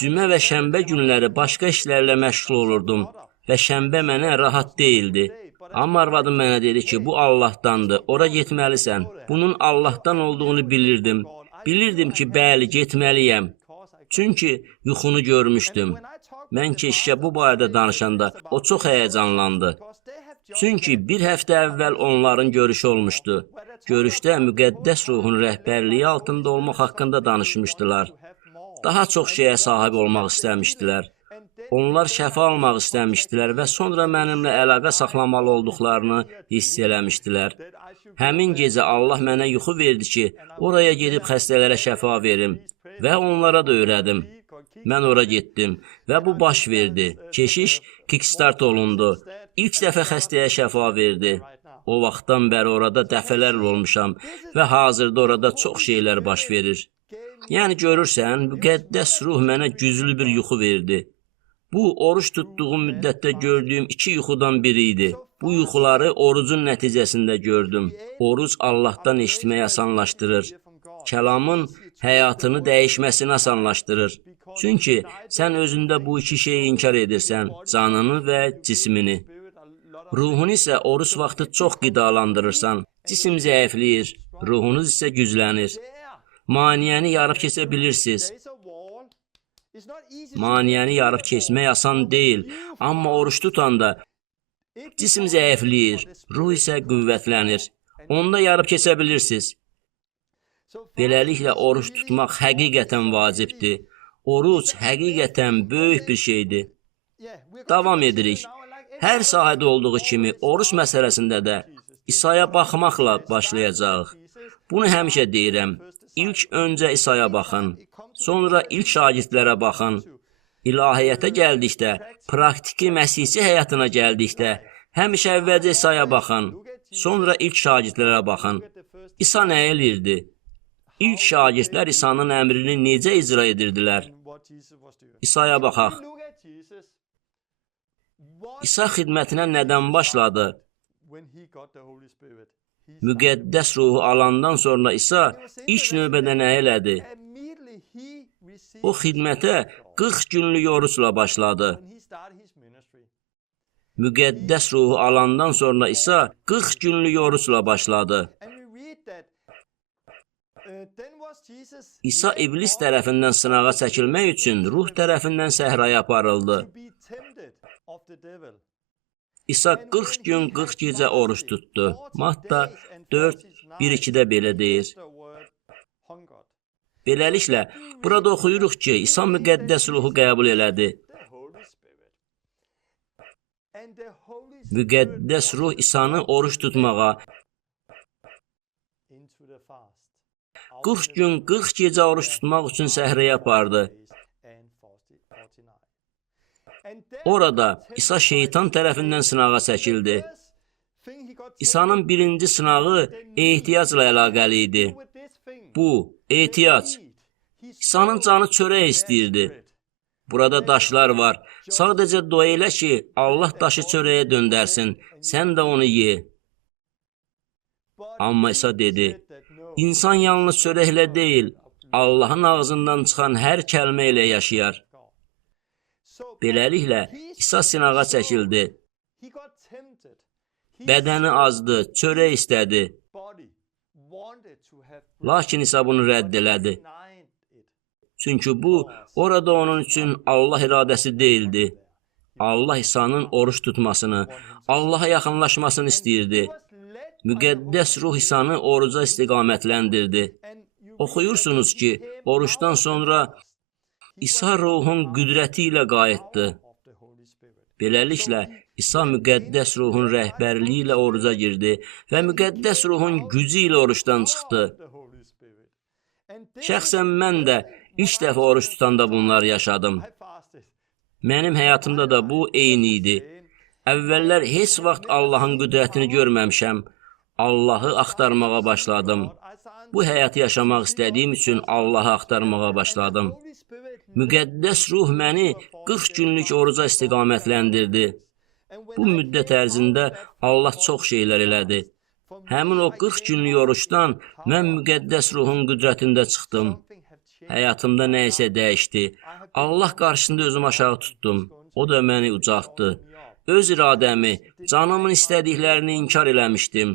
cümə və şənbə günləri başqa işlərlə məşğul olurdum və şənbə mənə rahat deyildi. Amma arvadım mənə dedi ki, bu Allahdandır, ora getməlisən. Bunun Allahdan olduğunu bilirdim. Bilirdim ki, bəli, getməliyəm. Çünki yuxunu görmüşdüm. Mən keşişə bu barədə danışanda o çox həyəcanlandı. Çünki bir həftə əvvəl onların görüşü olmuşdu. Görüşdə müqəddəs ruhun rəhbərliyi altında olmaq haqqında danışmışdılar. Daha çox şeyə sahib olmaq istəmişdilər. Onlar şəfa almaq istəmişdilər və sonra mənimlə əlaqə saxlamalı olduqlarını hiss eləmişdilər. Həmin gecə Allah mənə yuxu verdi ki, oraya gedib xəstələrə şəfa verim və onlara da öyrədim. Mən ora getdim və bu baş verdi. Keşiş kickstart olundu. İlk dəfə xəstəyə şəfa verdi. O vaxtdan bəri orada dəfələrlə olmuşam və hazırda orada çox şeylər baş verir. Yəni görürsən, müqəddəs ruh mənə güclü bir yuxu verdi. Bu, oruç tutduğum müddətdə gördüyüm 2 yuxudan biri idi. Bu yuxuları orucun nəticəsində gördüm. Oruc Allahdan eşitməyi asanlaşdırır. Kəlamın həyatını dəyişməsini asanlaşdırır. Çünki sən özündə bu 2 şeyi inkar edirsən, canını və cismini. Ruhunu isə oruç vaxtı çox qidalandırırsan. Cisim zəifləyir, ruhunuz isə güclənir. Maniyəni yarıb keçə bilirsiniz. Maniyəni yarıb keçmək asan deyil, amma oruç tutanda cisim zəifləyir, ruh isə qüvvətlənir. Onda yarıb keçə bilirsiniz. Beləliklə, oruç tutmaq həqiqətən vacibdir. Oruc həqiqətən böyük bir şeydir. Davam edirik. Hər sahədə olduğu kimi, oruç məsələsində də İsa'ya baxmaqla başlayacaq. Bunu həmişə deyirəm. İlk öncə İsa'ya baxın, sonra ilk şagirdlərə baxın. İlahiyyətə gəldikdə, praktiki məsihçi həyatına gəldikdə, həmişə əvvəlcə İsa'ya baxın, sonra ilk şagirdlərə baxın. İsa nə elirdi? İlk şagirdlər İsa'nın əmrini necə icra edirdilər? İsa'ya baxaq. İsa xidmətinə nədən başladı? Müqəddəs ruhu alandan sonra İsa ilk növbədə nə elədi? O xidmətə 40 günlük orucla başladı. Müqəddəs ruhu alandan sonra İsa 40 günlük orucla başladı. İsa iblis tərəfindən sınağa çəkilmək üçün ruh tərəfindən səhraya aparıldı. İsa 40 gün 40 gecə oruç tutdu. Matta 4:1-2-də belə deyir. Beləliklə, burada oxuyuruq ki, İsa müqəddəs ruhu qəbul elədi. Müqəddəs ruh İsanı oruç tutmağa, 40 gün 40 gecə oruç tutmaq üçün səhraya apardı. Orada İsa şeytan tərəfindən sınağa çəkildi. İsa'nın birinci sınağı ehtiyacla əlaqəli idi. Bu, ehtiyac. İsa'nın canı çörək istəyirdi. Burada daşlar var. Sadəcə dua elə ki, Allah daşı çörəyə döndərsin. Sən də onu ye. Amma İsa dedi, İnsan yalnız çörəklə deyil, Allahın ağzından çıxan hər kəlmə ilə yaşayar. Beləliklə, İsa sınağa çəkildi. Bədəni azdı, çörək istədi. Lakin İsa bunu rədd elədi. Çünki bu, orada onun üçün Allah iradəsi deyildi. Allah İsa'nın oruç tutmasını, Allaha yaxınlaşmasını istəyirdi. Müqəddəs ruh İsa'nı oruca istiqamətləndirdi. Oxuyursunuz ki, oruçdan sonra İsa ruhun qüdrəti ilə qayıtdı. Beləliklə, İsa müqəddəs ruhun rəhbərliyi ilə oruca girdi və müqəddəs ruhun gücü ilə oruçdan çıxdı. Şəxsən mən də ilk dəfə oruç tutanda bunları yaşadım. Mənim həyatımda da bu eyni idi. Əvvəllər heç vaxt Allahın qüdrətini görməmişəm. Allahı axtarmağa başladım. Bu həyatı yaşamaq istədiyim üçün Allahı axtarmağa başladım. Müqəddəs ruh məni 40 günlük oruca istiqamətləndirdi. Bu müddət ərzində Allah çox şeylər elədi. Həmin o 40 günlük oruçdan mən müqəddəs ruhun qüdrətində çıxdım. Həyatımda nə isə dəyişdi. Allah qarşısında özümü aşağı tutdum. O da məni ucaltdı. Öz iradəmi, canımın istədiklərini inkar eləmişdim.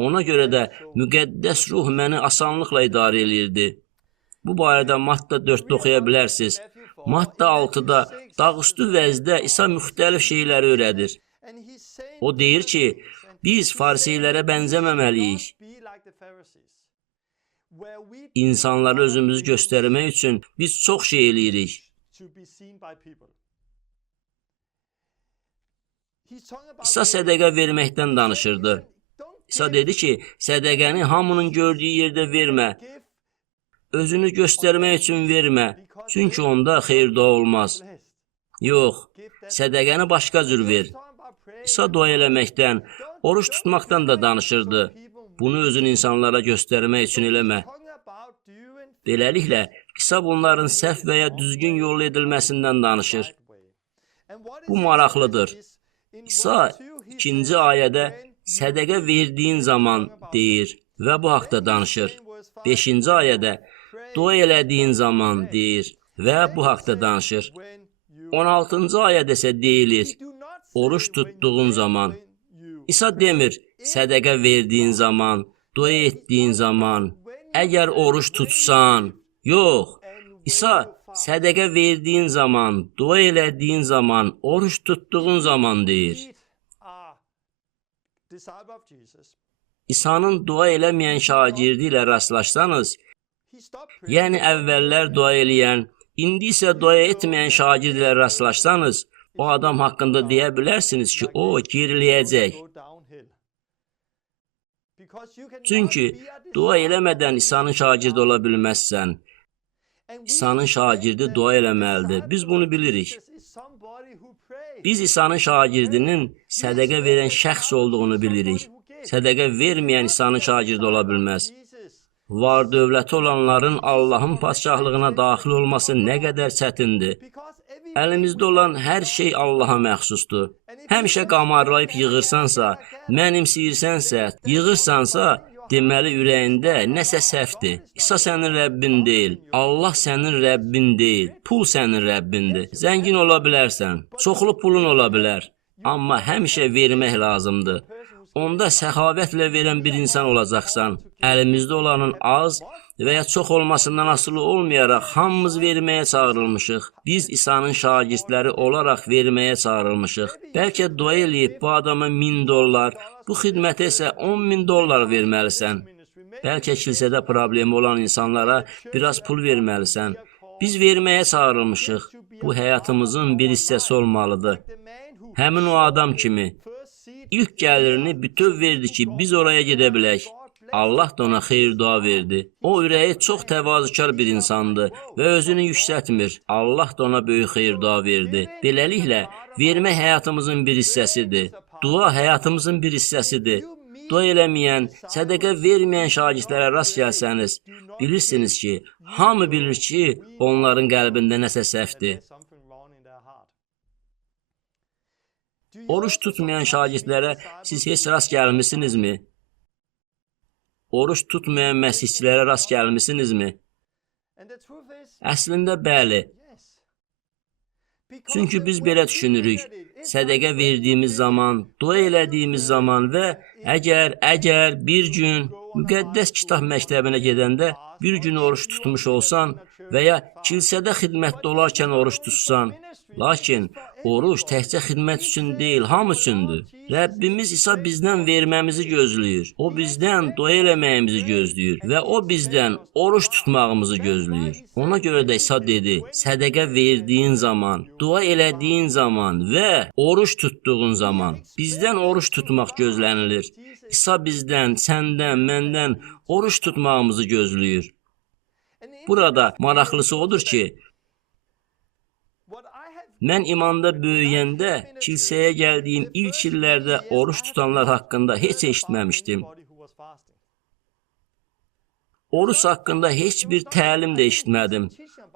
Ona görə də müqəddəs ruh məni asanlıqla idarə eləyirdi. Bu barədə Matta 4-də oxuya bilərsiniz. Matta 6-da dağüstü vəzdə İsa müxtəlif şeyləri öyrədir. O deyir ki, biz fariseylərə bənzəməməliyik. İnsanlara özümüzü göstərmək üçün biz çox şey eləyirik. İsa sədəqə verməkdən danışırdı. İsa dedi ki, sədəqəni hamının gördüyü yerdə vermə. Özünü göstərmək üçün vermə. Çünki onda xeyir-dua olmaz. Yox, sədəqəni başqa cür ver. İsa dua eləməkdən, oruç tutmaqdan da danışırdı. Bunu özün insanlara göstərmək üçün eləmə. Beləliklə, İsa bunların səhv və ya düzgün yol edilməsindən danışır. Bu maraqlıdır. İsa 2-ci ayədə sədəqə verdiyin zaman deyir və bu haqda danışır. 5-ci ayədə dua elədiyin zaman deyir və bu haqda danışır. 16-cı ayədə isə deyilir, oruç tutduğun zaman. İsa demir, sədəqə verdiyin zaman, dua etdiyin zaman, əgər oruç tutsan. Yox, İsa sədəqə verdiyin zaman, dua elədiyin zaman, oruç tutduğun zaman deyir. İsa'nın dua eləməyən şagirdi ilə rastlaşsanız, Yəni əvvəllər dua eləyən, indi isə dua etməyən şagirdlərə rastlaşsanız, o adam haqqında deyə bilərsiniz ki, o geriləyəcək. Çünki dua eləmədən İsa'nın şagirdi ola bilməzsən. İsa'nın şagirdi dua eləməlidir. Biz bunu bilirik. Biz İsa'nın şagirdinin sədəqə verən şəxs olduğunu bilirik. Sədəqə verməyən İsa'nın şagirdi ola bilməz. Var dövləti olanların Allahın padşahlığına daxil olması nə qədər çətindir. Əlimizdə olan hər şey Allaha məxsusdur. Həmişə qamarlayıb yığırsansa, mənimseyirsənsə, yığırsansa, deməli ürəyində nəsə səhvdir. İsa sənin Rəbbin deyil, Allah sənin Rəbbin deyil, pul sənin Rəbbindir. Zəngin ola bilərsən, çoxlu pulun ola bilər, amma həmişə vermək lazımdır. Onda səxavətlə verən bir insan olacaqsan. Əlimizdə olanın az və ya çox olmasından asılı olmayaraq hamımız verməyə çağırılmışıq. Biz İsa'nın şagirdləri olaraq verməyə çağırılmışıq. Bəlkə dua eləyib bu adama $1000, bu xidmətə isə $10,000 verməlisən. Bəlkə kilsədə problemi olan insanlara biraz pul verməlisən. Biz verməyə çağırılmışıq. Bu həyatımızın bir hissəsi olmalıdır. Həmin o adam kimi İlk gəlirini bütöv verdi ki, biz oraya gedə bilək. Allah da ona xeyir dua verdi. O ürəyi çox təvazükar bir insandı və özünü yüksətmir. Allah da ona böyük xeyir dua verdi. Beləliklə, vermək həyatımızın bir hissəsidir. Dua həyatımızın bir hissəsidir. Dua eləməyən, sədəqə verməyən şagirdlərə rast gəlsəniz, bilirsiniz ki, hamı bilir ki, onların qəlbində nəsə səhvdir. Oruç tutmayan şagirdlərə siz heç rast gəlmisinizmi? Oruç tutmayan məsihçilərə rast gəlmisinizmi? Əslində bəli. Çünki biz belə düşünürük. Sədəqə verdiyimiz zaman, dua elədiyimiz zaman və əgər bir gün müqəddəs kitab məktəbinə gedəndə bir gün oruç tutmuş olsan və ya kilsədə xidmətdə olarkən oruç tutsan, lakin oruç təkcə xidmət üçün deyil, hamı üçündür. Rəbbimiz İsa bizdən verməmizi gözləyir. O bizdən dua eləməyimizi gözləyir və o bizdən oruç tutmağımızı gözləyir. Ona görə də İsa dedi, sədəqə verdiyin zaman, dua elədiyin zaman və oruç tutduğun zaman bizdən oruç tutmaq gözlənilir. İsa bizdən, səndən, məndən oruç tutmağımızı gözləyir. Burada maraqlısı odur ki, mən imanda böyüyəndə, kilsəyə gəldiyim ilk illərdə oruç tutanlar haqqında heç eşitməmişdim. Oruç haqqında heç bir təlim də eşitmədim.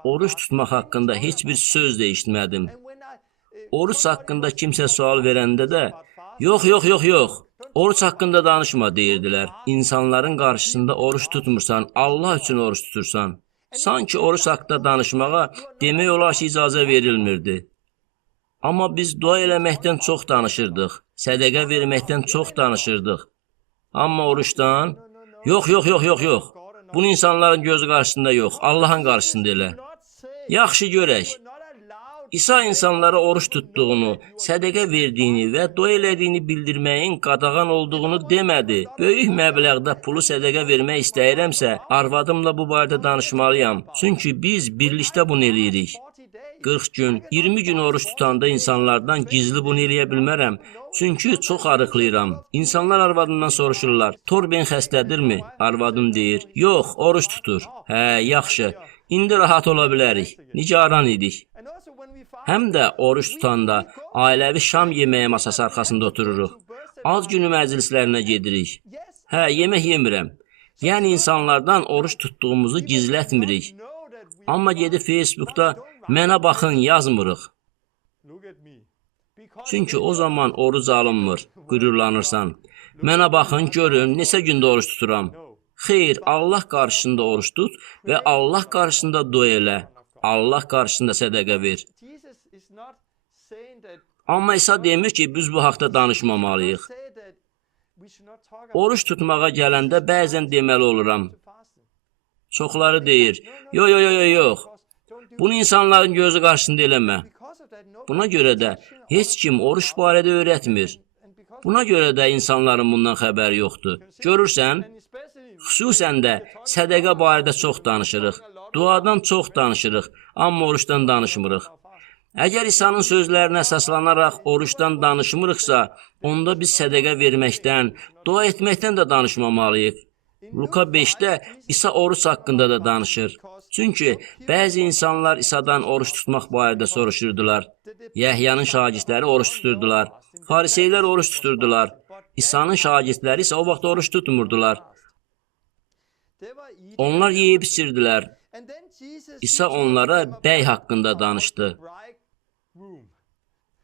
Oruç tutmaq haqqında heç bir söz də eşitmədim. Oruç haqqında kimsə sual verəndə də, yox, oruç haqqında danışma deyirdilər. İnsanların qarşısında oruç tutmursan, Allah üçün oruç tutursan. Sanki oruç haqqında danışmağa demək olar ki, icazə verilmirdi. Amma biz dua eləməkdən çox danışırdıq, sədəqə verməkdən çox danışırdıq. Amma oruçdan, yox. Bunu insanların gözü qarşısında yox, Allahın qarşısında elə. Yaxşı görək. İsa insanlara oruç tutduğunu, sədəqə verdiyini və dua elədiyini bildirməyin qadağan olduğunu demədi. Böyük məbləğdə pulu sədəqə vermək istəyirəmsə, arvadımla bu barədə danışmalıyam. Çünki biz birlikdə bunu eləyirik. 40 gün, 20 gün oruç tutanda insanlardan gizli bunu eləyə bilmərəm. Çünki çox arıqlayıram. İnsanlar arvadımdan soruşurlar, Torben xəstədirmi? Arvadım deyir, yox, oruç tutur. Hə, yaxşı, indi rahat ola bilərik. Nigaran idik. Həm də oruç tutanda ailəvi şam yeməyi masası arxasında otururuq. Az günü məclislərinə gedirik. Hə, yemək yemirəm. Yəni insanlardan oruç tutduğumuzu gizlətmirik. Amma gedib Facebookda mənə baxın yazmırıq. Çünki o zaman oruc alınmır, qürurlanırsan. Mənə baxın, görün, neçə gündə oruç tuturam. Xeyr, Allah qarşısında oruç tut və Allah qarşısında dua elə. Allah qarşısında sədəqə ver. Amma İsa demir ki, biz bu haqda danışmamalıyıq. Oruç tutmağa gələndə bəzən deməli oluram. Çoxları deyir, yox. Bunu insanların gözü qarşısında eləmə. Buna görə də heç kim oruç barədə öyrətmir. Buna görə də insanların bundan xəbəri yoxdur. Görürsən, Xüsusən də sədəqə barədə çox danışırıq. Duadan çox danışırıq, amma oruçdan danışmırıq. Əgər İsa'nın sözlərinə əsaslanaraq oruçdan danışmırıqsa, onda biz sədəqə verməkdən, dua etməkdən də danışmamalıyıq. Luka 5-də İsa oruç haqqında da danışır. Çünki bəzi insanlar İsa'dan oruç tutmaq barədə soruşurdular. Yəhyanın şagirdləri oruç tuturdular. Fariseylər oruç tuturdular. İsa'nın şagirdləri isə o vaxt oruç tutmurdular. Onlar yeyib içirdilər. İsa onlara bəy haqqında danışdı.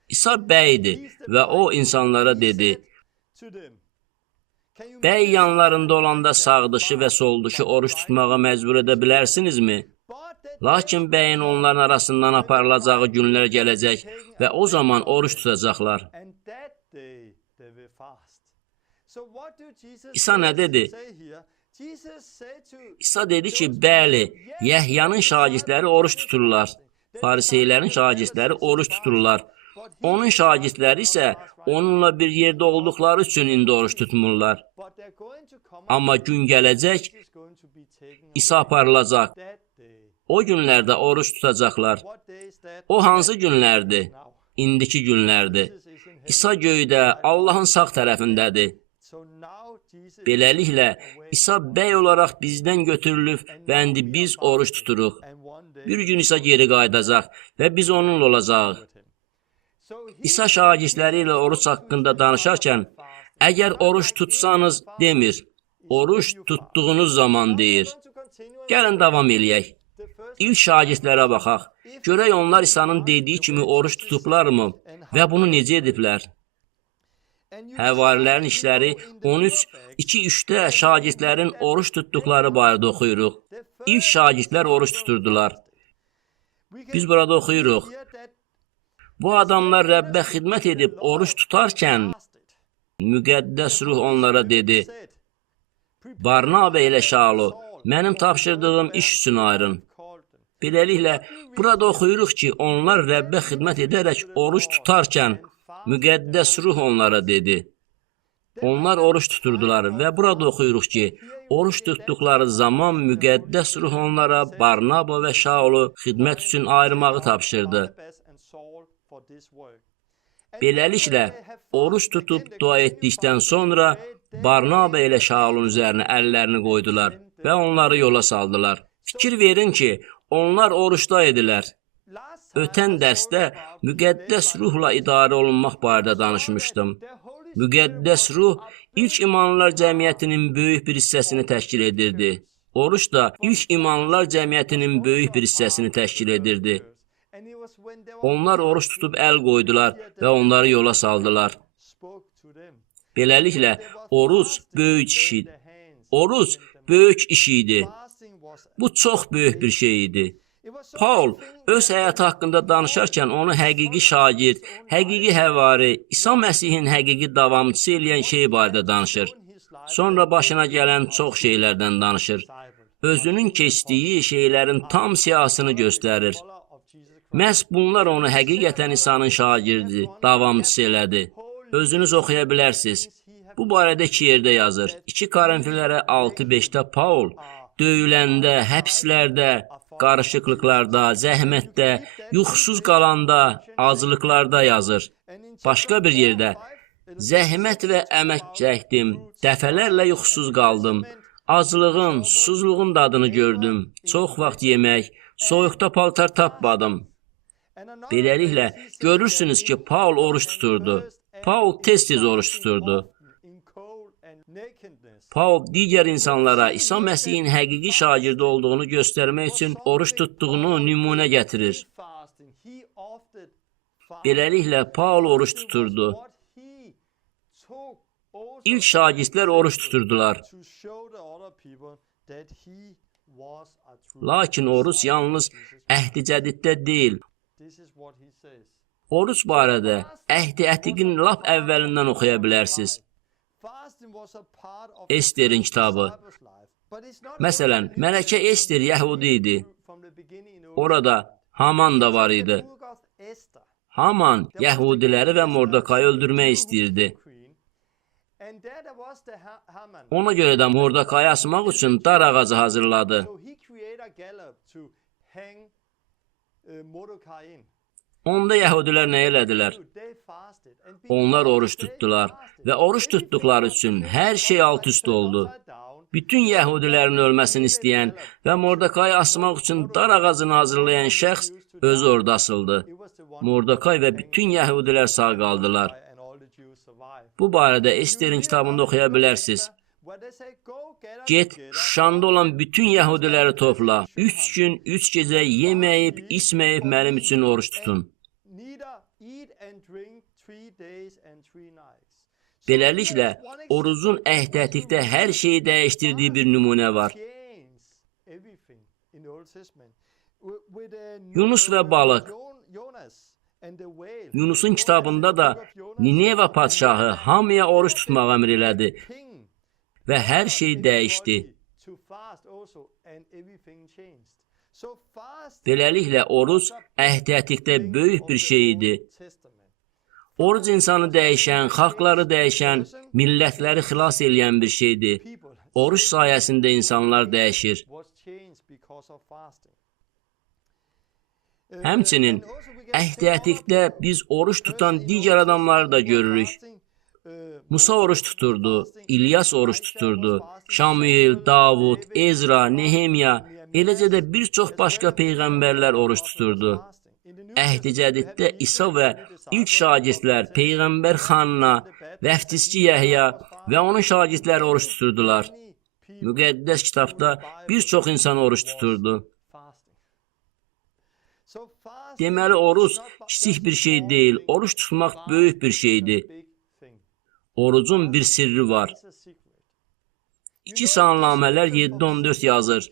İsa bəydir və o insanlara dedi: Bəy yanlarında olanda sağdışı və solduşu oruç tutmağa məcbur edə bilərsinizmi? Lakin bəyin onların arasından aparılacağı günlər gələcək və o zaman oruç tutacaqlar. İsa nə dedi? İsa dedi ki, bəli, Yəhyanın şagirdləri oruç tuturlar. Fariseylərin şagirdləri oruç tuturlar. Onun şagirdləri isə onunla bir yerdə olduqları üçün indi oruç tutmurlar. Amma gün gələcək, İsa aparılacaq. O günlərdə oruç tutacaqlar. O hansı günlərdir? İndiki günlərdir. İsa göydə, Allahın sağ tərəfindədir. Beləliklə, İsa bəy olaraq bizdən götürülüb və indi biz oruç tuturuq. Bir gün İsa geri qayıdacaq və biz onunla olacağıq. İsa şagirdləri ilə oruç haqqında danışarkən, əgər oruç tutsanız demir, oruç tutduğunuz zaman deyir. Gəlin davam eləyək. İlk şagirdlərə baxaq. Görək onlar İsa'nın dediyi kimi oruç tutublarmı və bunu necə ediblər? Həvarilərin işləri 13:2-3-də şagirdlərin oruç tutduqları barədə oxuyuruq. İlk şagirdlər oruç tuturdular. Biz burada oxuyuruq. Bu adamlar Rəbbə xidmət edib oruç tutarkən müqəddəs ruh onlara dedi: Barnabə ilə Şaulu, mənim tapşırdığım iş üçün ayırın. Beləliklə, burada oxuyuruq ki, onlar Rəbbə xidmət edərək oruç tutarkən müqəddəs ruh onlara dedi. Onlar oruç tuturdular və burada oxuyuruq ki, oruç tutduqları zaman müqəddəs ruh onlara Barnaba və Şaulu xidmət üçün ayırmağı tapşırdı. Beləliklə, oruç tutub dua etdikdən sonra Barnaba ilə Şaulun üzərinə əllərini qoydular və onları yola saldılar. Fikir verin ki, onlar oruçda idilər. Ötən dərsdə müqəddəs ruhla idarə olunmaq barədə danışmışdım. Müqəddəs ruh ilk imanlılar cəmiyyətinin böyük bir hissəsini təşkil edirdi. Oruç da ilk imanlılar cəmiyyətinin böyük bir hissəsini təşkil edirdi. Onlar oruç tutub əl qoydular və onları yola saldılar. Beləliklə, oruç böyük işi. Oruç böyük iş idi. Bu çox böyük bir şey idi. Paul öz həyatı haqqında danışarkən onu həqiqi şagird, həqiqi həvari, İsa Məsihin həqiqi davamçısı eləyən şey barədə danışır. Sonra başına gələn çox şeylərdən danışır. Özünün keçdiyi şeylərin tam siyasını göstərir. Məhz bunlar onu həqiqətən İsa'nın şagirdi, davamçısı elədi. Özünüz oxuya bilərsiniz. Bu barədə 2 yerdə yazır. 2 Korinfillərə 6:5-də Paul döyüləndə, həbslərdə, qarışıqlıqlarda, zəhmətdə, yuxusuz qalanda, acılıqlarda yazır. Başqa bir yerdə, zəhmət və əmək çəkdim, dəfələrlə yuxusuz qaldım, aclığın, susuzluğun dadını gördüm, çox vaxt yemək, soyuqda paltar tapmadım. Beləliklə, görürsünüz ki, Paul oruç tuturdu. Paul tez-tez oruç tuturdu. Paul digər insanlara İsa Məsihin həqiqi şagirdi olduğunu göstərmək üçün oruç tutduğunu nümunə gətirir. Beləliklə, Paul oruç tuturdu. İlk şagirdlər oruç tuturdular. Lakin oruç yalnız əhd-i cədiddə deyil. Oruç barədə əhd-i ətiqin lap əvvəlindən oxuya bilərsiniz. Ester'in kitabı. Məsələn, Mələkə Ester Yəhudi idi. Orada Haman da var idi. Haman Yəhudiləri və Mordekayı öldürmək istəyirdi. Ona görə də Mordekayı asmaq üçün dar ağacı hazırladı. Onda yəhudilər nə elədilər? Onlar oruç tutdular və oruç tutduqları üçün hər şey alt-üst oldu. Bütün yəhudilərin ölməsini istəyən və Mordekayı asmaq üçün dar ağacını hazırlayan şəxs özü orada asıldı. Mordekay və bütün yəhudilər sağ qaldılar. Bu barədə Esterin kitabında oxuya bilərsiniz. Get, Şuşanda olan bütün yəhudiləri topla. 3 gün, 3 gecə yeməyib, içməyib mənim üçün oruç tutun. Beləliklə, orucun əhdətikdə hər şeyi dəyişdirdiyi bir nümunə var. Yunus və balıq. Yunusun kitabında da Nineva padşahı hamıya oruç tutmağa əmr elədi və hər şey dəyişdi. Beləliklə, oruc əhdətikdə böyük bir şey idi. Oruc insanı dəyişən, xalqları dəyişən, millətləri xilas eləyən bir şeydir. Oruç sayəsində insanlar dəyişir. Həmçinin, əhdətikdə biz oruç tutan digər adamları da görürük. Musa oruç tuturdu, İlyas oruç tuturdu, Şamuel, Davud, Ezra, Nehemya, eləcə də bir çox başqa peyğəmbərlər oruç tuturdu. Əhd-i Cədiddə İsa və ilk şagirdlər, Peyğəmbər Xanna, Vəftizçi Yəhya və onun şagirdləri oruç tuturdular. Müqəddəs kitabda bir çox insan oruç tuturdu. Deməli, oruc kiçik bir şey deyil, oruç tutmaq böyük bir şeydir. Orucun bir sirri var. 2 Salnamələr 7-14 yazır.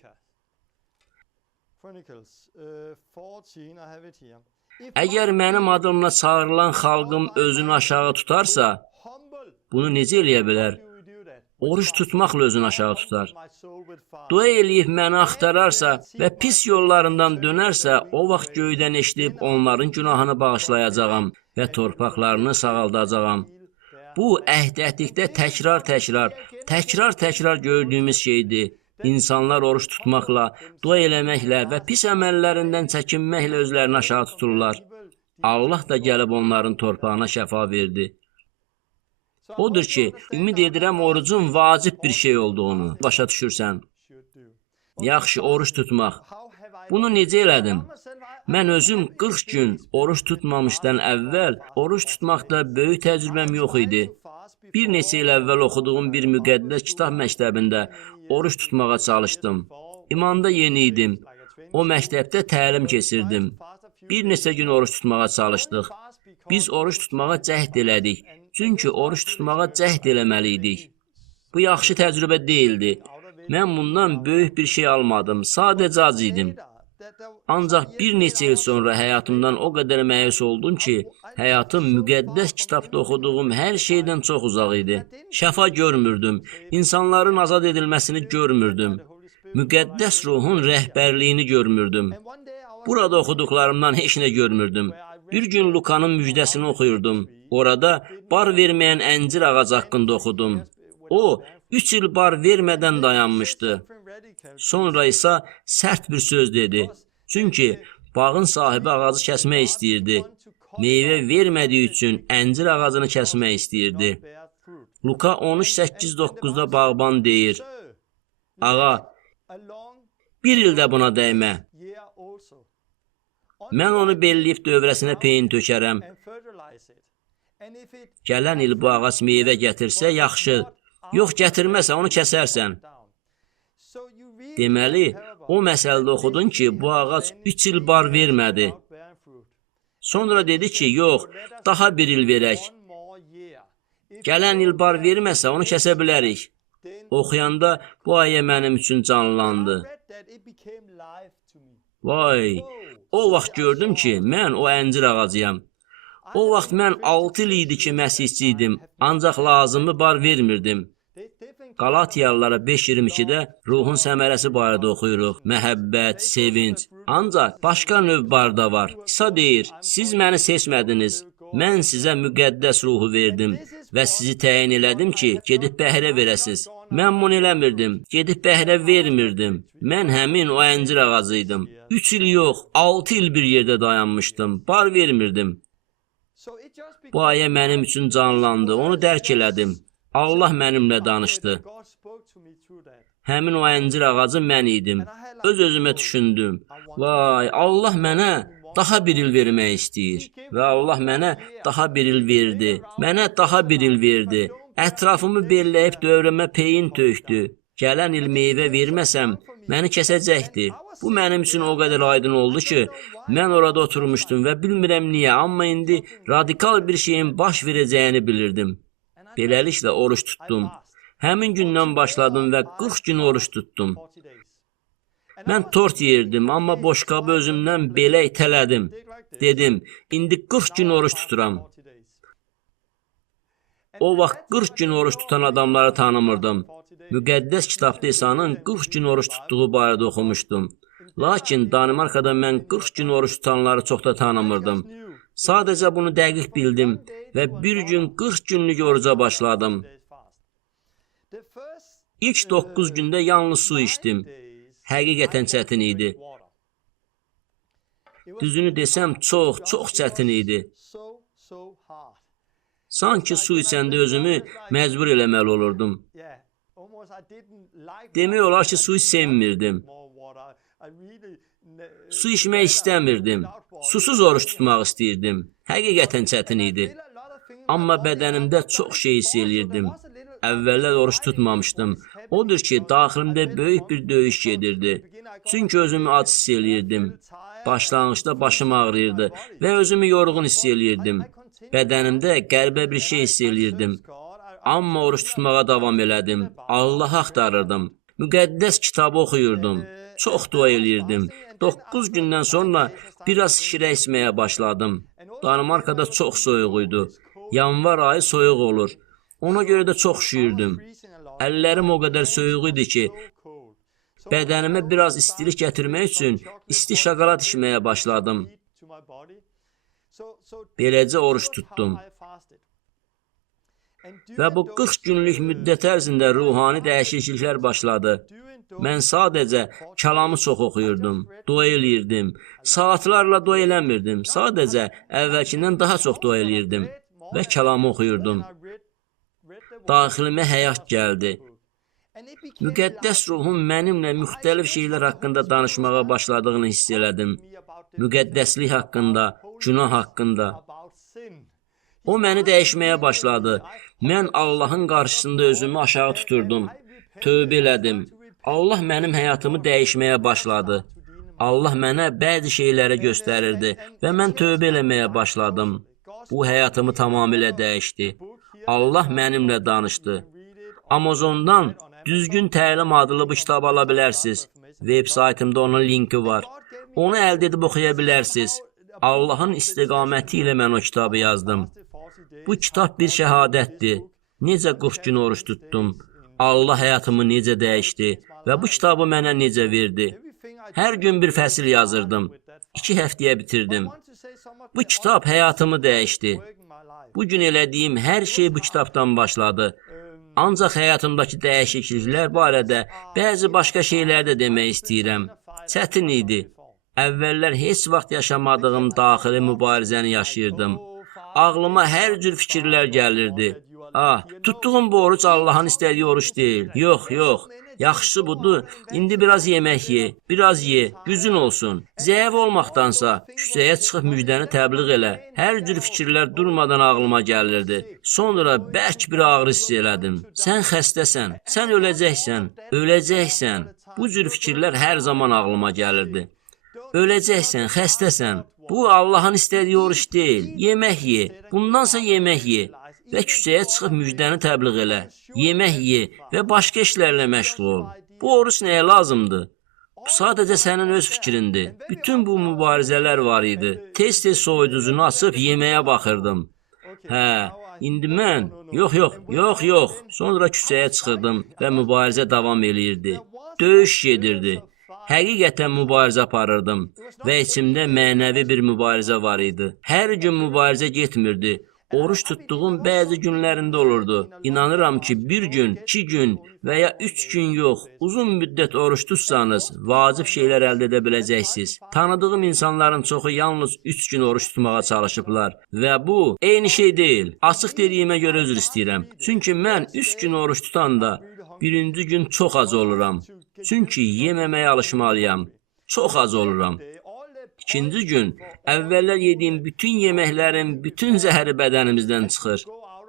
Əgər mənim adımla çağırılan xalqım özünü aşağı tutarsa, bunu necə eləyə bilər? Oruç tutmaqla özünü aşağı tutar. Dua eləyib məni axtararsa və pis yollarından dönərsə, o vaxt göydən eşidib onların günahını bağışlayacağam və torpaqlarını sağaldacağam. Bu, əhdətlikdə təkrar gördüyümüz şeydir. İnsanlar oruç tutmaqla, dua eləməklə və pis əməllərindən çəkinməklə özlərini aşağı tuturlar. Allah da gəlib onların torpağına şəfa verdi. Odur ki, ümid edirəm orucun vacib bir şey olduğunu başa düşürsən. Yaxşı, oruç tutmaq. Bunu necə elədim? Mən özüm 40 gün oruç tutmamışdan əvvəl oruç tutmaqda böyük təcrübəm yox idi. Bir neçə il əvvəl oxuduğum bir müqəddəs kitab məktəbində oruç tutmağa çalışdım. İmanda yeni idim. O məktəbdə təlim keçirdim. Bir neçə gün oruç tutmağa çalışdıq. Biz oruç tutmağa cəhd elədik. Çünki oruç tutmağa cəhd eləməliydik. Bu yaxşı təcrübə deyildi. Mən bundan böyük bir şey almadım. Sadəcə ac idim. Ancaq bir neçə il sonra həyatımdan o qədər məyus oldum ki, həyatım müqəddəs kitabda oxuduğum hər şeydən çox uzaq idi. Şəfa görmürdüm. İnsanların azad edilməsini görmürdüm. Müqəddəs ruhun rəhbərliyini görmürdüm. Burada oxuduqlarımdan heç nə görmürdüm. Bir gün Lukanın müjdəsini oxuyurdum. Orada bar verməyən əncir ağacı haqqında oxudum. O, 3 il bar vermədən dayanmışdı. Sonra isə sərt bir söz dedi. Çünki bağın sahibi ağacı kəsmək istəyirdi. Meyvə vermədiyi üçün əncir ağacını kəsmək istəyirdi. Luka 13:8-9-da bağban deyir. Ağa, bir ildə buna dəymə. Mən onu belləyib dövrəsinə peyin tökərəm. Gələn il bu ağac meyvə gətirsə, yaxşı. Yox, gətirməsə, onu kəsərsən. Deməli, o məsələdə oxudun ki, bu ağac 3 il bar vermədi. Sonra dedi ki, yox, daha bir il verək. Gələn il bar verməsə, onu kəsə bilərik. Oxuyanda bu ayə mənim üçün canlandı. Vay, o vaxt gördüm ki, mən o əncir ağacıyam. O vaxt mən 6 il idi ki, məsihçi idim, ancaq lazımı bar vermirdim. Qalatiyalılara 5:22-də ruhun səmərəsi barədə oxuyuruq. Məhəbbət, sevinç. Ancaq başqa növ barda var. İsa deyir, siz məni seçmədiniz. Mən sizə müqəddəs ruhu verdim. və sizi təyin elədim ki, gedib bəhrə verəsiz. Mən bunu eləmirdim, gedib bəhrə vermirdim. Mən həmin o əncir ağacı idim. 3 il yox, 6 il bir yerdə dayanmışdım, bar vermirdim. Bu ayə mənim üçün canlandı, onu dərk elədim. Allah mənimlə danışdı. Həmin o əncir ağacı mən idim. Öz-özümə düşündüm. Vay, Allah mənə daha bir il vermək istəyir. Və Allah mənə daha bir il verdi. Mənə daha bir il verdi. Ətrafımı belləyib dövrəmə peyin tökdü. Gələn il meyvə verməsəm, məni kəsəcəkdi. Bu mənim üçün o qədər aydın oldu ki, mən orada oturmuşdum və bilmirəm niyə, amma indi radikal bir şeyin baş verəcəyini bilirdim. Beləliklə oruç tutdum. Həmin gündən başladım və 40 gün oruç tutdum. Mən tort yerdim, amma boşqabı özümdən belə itələdim. Dedim, indi 40 gün oruç tuturam. O vaxt 40 gün oruç tutan adamları tanımırdım. Müqəddəs kitabda İsa'nın 40 gün oruç tutduğu barədə oxumuşdum. Lakin Danimarkada mən 40 gün oruç tutanları çox da tanımırdım. Sadəcə bunu dəqiq bildim və bir gün 40 günlük oruca başladım. İlk 9 gündə yalnız su içdim. Həqiqətən çətin idi. Düzünü desəm, çox çətin idi. Sanki su içəndə özümü məcbur eləməli olurdum. Demək olar ki, suyu sevmirdim. Su içmək istəmirdim. Susuz oruç tutmaq istəyirdim. Həqiqətən çətin idi. Amma bədənimdə çox şey hiss eləyirdim. Əvvəllər oruç tutmamışdım. Odur ki, daxilimdə böyük bir döyüş gedirdi. Çünki özümü ac hiss eləyirdim. Başlanğıçda başım ağrıyırdı və özümü yorğun hiss eləyirdim. Bədənimdə qəribə bir şey hiss eləyirdim. Amma oruç tutmağa davam elədim. Allahı axtarırdım. Müqəddəs kitabı oxuyurdum. Çox dua eləyirdim. 9 gündən sonra biraz şirə içməyə başladım. Danimarkada çox soyuq idi. Yanvar ayı soyuq olur. Ona görə də çox üşüyürdüm. Əllərim o qədər soyuq idi ki, bədənimə biraz istilik gətirmək üçün isti şokolad içməyə başladım. Beləcə oruç tutdum. Və bu 40 günlük müddət ərzində ruhani dəyişikliklər başladı. Mən sadəcə kəlamı çox oxuyurdum, dua eləyirdim. Saatlarla dua eləmirdim, sadəcə əvvəlkindən daha çox dua eləyirdim və kəlamı oxuyurdum. Daxilimə həyat gəldi. Müqəddəs ruhum mənimlə müxtəlif şeylər haqqında danışmağa başladığını hiss elədim. Müqəddəslik haqqında, günah haqqında. O məni dəyişməyə başladı. Mən Allahın qarşısında özümü aşağı tuturdum. Tövbə elədim. Allah mənim həyatımı dəyişməyə başladı. Allah mənə bəzi şeyləri göstərirdi və mən tövbə eləməyə başladım. Bu həyatımı tamamilə dəyişdi. Allah mənimlə danışdı. Amazondan Düzgün Təlim adlı bu kitabı ala bilərsiniz. Web saytımda onun linki var. Onu əldə edib oxuya bilərsiniz. Allahın istiqaməti ilə mən o kitabı yazdım. Bu kitab bir şəhadətdir. Necə 40 gün oruç tutdum. Allah həyatımı necə dəyişdi və bu kitabı mənə necə verdi. Hər gün bir fəsil yazırdım. 2 həftəyə bitirdim. Bu kitab həyatımı dəyişdi. Bugün elədiyim hər şey bu kitabdan başladı. Ancaq həyatımdakı dəyişikliklər barədə bəzi başqa şeylər də demək istəyirəm. Çətin idi. Əvvəllər heç vaxt yaşamadığım daxili mübarizəni yaşayırdım. Ağlıma hər cür fikirlər gəlirdi. Tutduğum bu oruç Allahın istədiyi oruç deyil. Yox. Yaxşısı budur, indi biraz yemək ye, biraz ye, gücün olsun. Zəif olmaqdansa, küçəyə çıxıb müjdəni təbliğ elə. Hər cür fikirlər durmadan ağlıma gəlirdi. Sonra bərk bir ağrı hiss elədim. Sən xəstəsən, sən öləcəksən. Bu cür fikirlər hər zaman ağlıma gəlirdi. Öləcəksən, xəstəsən. Bu Allahın istədiyi oruç deyil. Yemək ye, bundansa yemək ye. Və küçəyə çıxıb müjdəni təbliğ elə. Yemək ye və başqa işlərlə məşğul ol. Bu oruç nəyə lazımdır? Bu sadəcə sənin öz fikrindir. Bütün bu mübarizələr var idi. Tez-tez soyuducunu açıb yeməyə baxırdım. İndi mən, yox. Sonra küçəyə çıxırdım və mübarizə davam eləyirdi. Döyüş gedirdi. Həqiqətən mübarizə aparırdım və içimdə mənəvi bir mübarizə var idi. Hər gün mübarizə getmirdi. Oruç tutduğum bəzi günlərində olurdu. İnanıram ki, bir gün, 2 gün və ya 3 gün yox, uzun müddət oruç tutsanız, vacib şeylər əldə edə biləcəksiniz. Tanıdığım insanların çoxu yalnız 3 gün oruç tutmağa çalışıblar və bu eyni şey deyil. Açıq dediyimə görə üzr istəyirəm. Çünki mən 3 gün oruç tutanda birinci gün çox ac oluram. Çünki yeməməyə alışmalıyam. Çox az oluram. İkinci gün, əvvəllər yediyim bütün yeməklərin, bütün zəhəri bədənimizdən çıxır.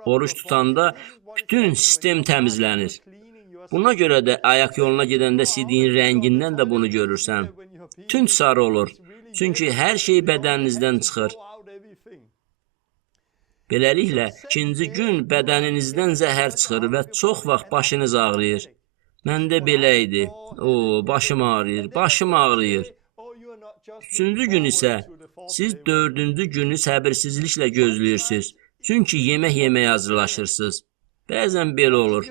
Oruç tutanda bütün sistem təmizlənir. Buna görə də ayaq yoluna gedəndə sidiyin rəngindən də bunu görürsən. Tünd sarı olur. Çünki hər şey bədəninizdən çıxır. Beləliklə, ikinci gün bədəninizdən zəhər çıxır və çox vaxt başınız ağrıyır. Məndə belə idi. Başım ağrıyır, başım ağrıyır. Üçüncü gün isə siz 4-cü günü səbirsizliklə gözləyirsiniz. Çünki yemək yeməyə hazırlaşırsınız. Bəzən belə olur.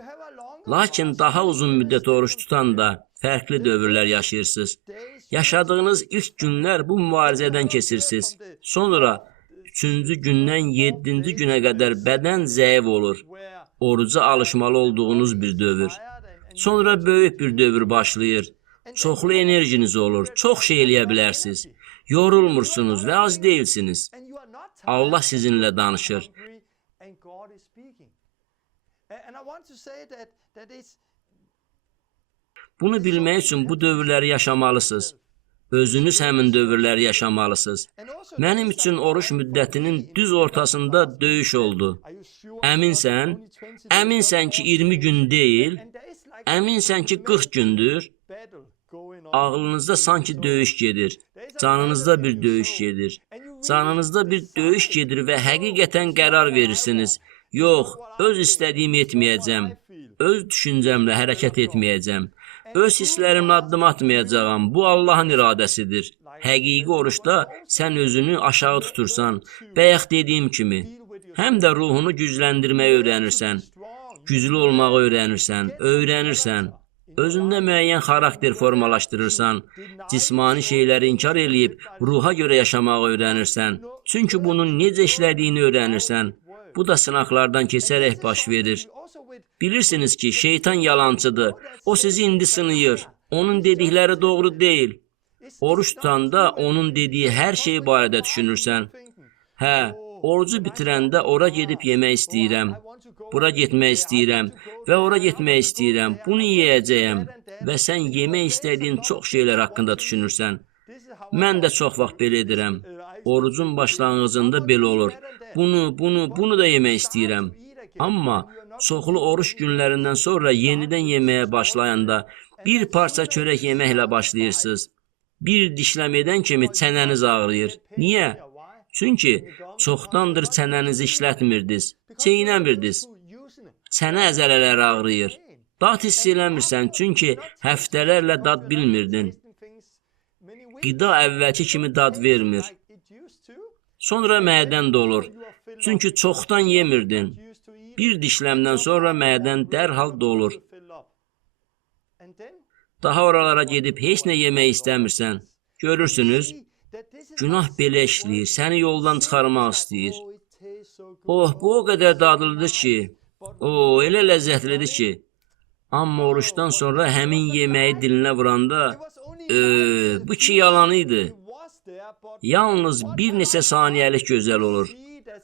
Lakin daha uzun müddət oruç tutanda fərqli dövrlər yaşayırsınız. Yaşadığınız ilk günlər bu mübarizədən keçirsiniz. Sonra 3-cü gündən 7-ci günə qədər bədən zəif olur. Oruca alışmalı olduğunuz bir dövr. Sonra böyük bir dövr başlayır. Çoxlu enerjiniz olur, çox şey eləyə bilərsiniz. Yorulmursunuz və az deyilsiniz. Allah sizinlə danışır. Bunu bilmək üçün bu dövrləri yaşamalısınız. Özünüz həmin dövrləri yaşamalısınız. Mənim üçün oruç müddətinin düz ortasında döyüş oldu. Əminsən? Əminsən ki 20 gün deyil? Əminsən ki 40 gündür? Ağlınızda sanki döyüş gedir. Canınızda bir döyüş gedir. Canınızda bir döyüş gedir və həqiqətən qərar verirsiniz. Yox, öz istədiyimi etməyəcəm. Öz düşüncəmlə hərəkət etməyəcəm. Öz hisslərimlə addım atmayacağam. Bu Allahın iradəsidir. Həqiqi oruçda sən özünü aşağı tutursan, bayaq dediyim kimi, həm də ruhunu gücləndirməyi öyrənirsən. Güclü olmağı öyrənirsən. Özündə müəyyən xarakter formalaşdırırsan, cismani şeyləri inkar eləyib ruha görə yaşamağı öyrənirsən. Çünki bunun necə işlədiyini öyrənirsən. Bu da sınaqlardan keçərək baş verir. Bilirsiniz ki, şeytan yalancıdır. O sizi indi sınayır. Onun dedikləri doğru deyil. Oruç tutanda onun dediyi hər şey barədə düşünürsən. Orucu bitirəndə ora gedib yemək istəyirəm. Bura getmək istəyirəm və ora getmək istəyirəm. Bunu yeyəcəyəm və sən yemək istədiyin çox şeylər haqqında düşünürsən. Mən də çox vaxt belə edirəm. Orucun başlanğıcında belə olur. Bunu da yemək istəyirəm. Amma çoxlu oruç günlərindən sonra yenidən yeməyə başlayanda bir parça çörək yeməklə başlayırsınız. Bir dişləm edən kimi çənəniz ağrıyır. Niyə? Çünki çoxdandır çənənizi işlətmirdiniz, çeynəmirdiniz. Çənə əzələləri ağrıyır. Dad hiss eləmirsən, çünki həftələrlə dad bilmirdin. Qida əvvəlki kimi dad vermir. Sonra mədən dolur, çünki çoxdan yemirdin. Bir dişləmdən sonra mədən dərhal dolur. Daha oralara gedib heç nə yemək istəmirsən. Görürsünüz, günah belə işləyir, səni yoldan çıxarmaq istəyir. Bu o qədər dadlıdır ki, elə ləzzətlidir ki. Amma oruçdan sonra həmin yeməyi dilinə vuranda, bu ki yalan idi. Yalnız bir neçə saniyəlik gözəl olur.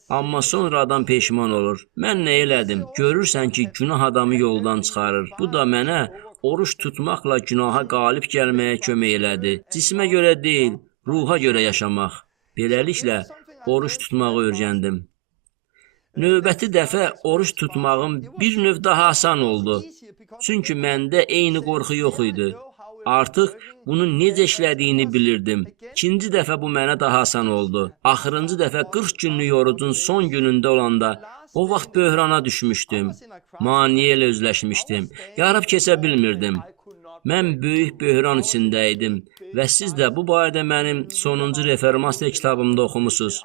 Amma sonra adam peşman olur. Mən nə elədim? Görürsən ki, günah adamı yoldan çıxarır. Bu da mənə oruç tutmaqla günaha qalib gəlməyə kömək elədi. Cismə görə deyil, ruha görə yaşamaq. Beləliklə, oruç tutmağı öyrəndim. Növbəti dəfə oruç tutmağım bir növ daha asan oldu. Çünki məndə eyni qorxu yox idi. Artıq bunun necə işlədiyini bilirdim. İkinci dəfə bu mənə daha asan oldu. Axırıncı dəfə 40 günlük orucun son günündə olanda o vaxt böhrana düşmüşdüm. Maniyə ilə üzləşmişdim. Yarıb keçə bilmirdim. Mən böyük böhran içində idim və siz də bu barədə mənim sonuncu reformasiya kitabımda oxumusunuz.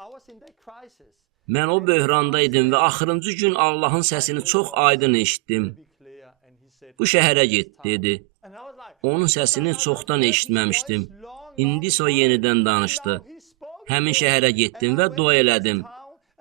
Mən o böhranda idim və axırıncı gün Allahın səsini çox aydın eşitdim. Bu şəhərə get, dedi. Onun səsini çoxdan eşitməmişdim. İndi isə o yenidən danışdı. Həmin şəhərə getdim və dua elədim.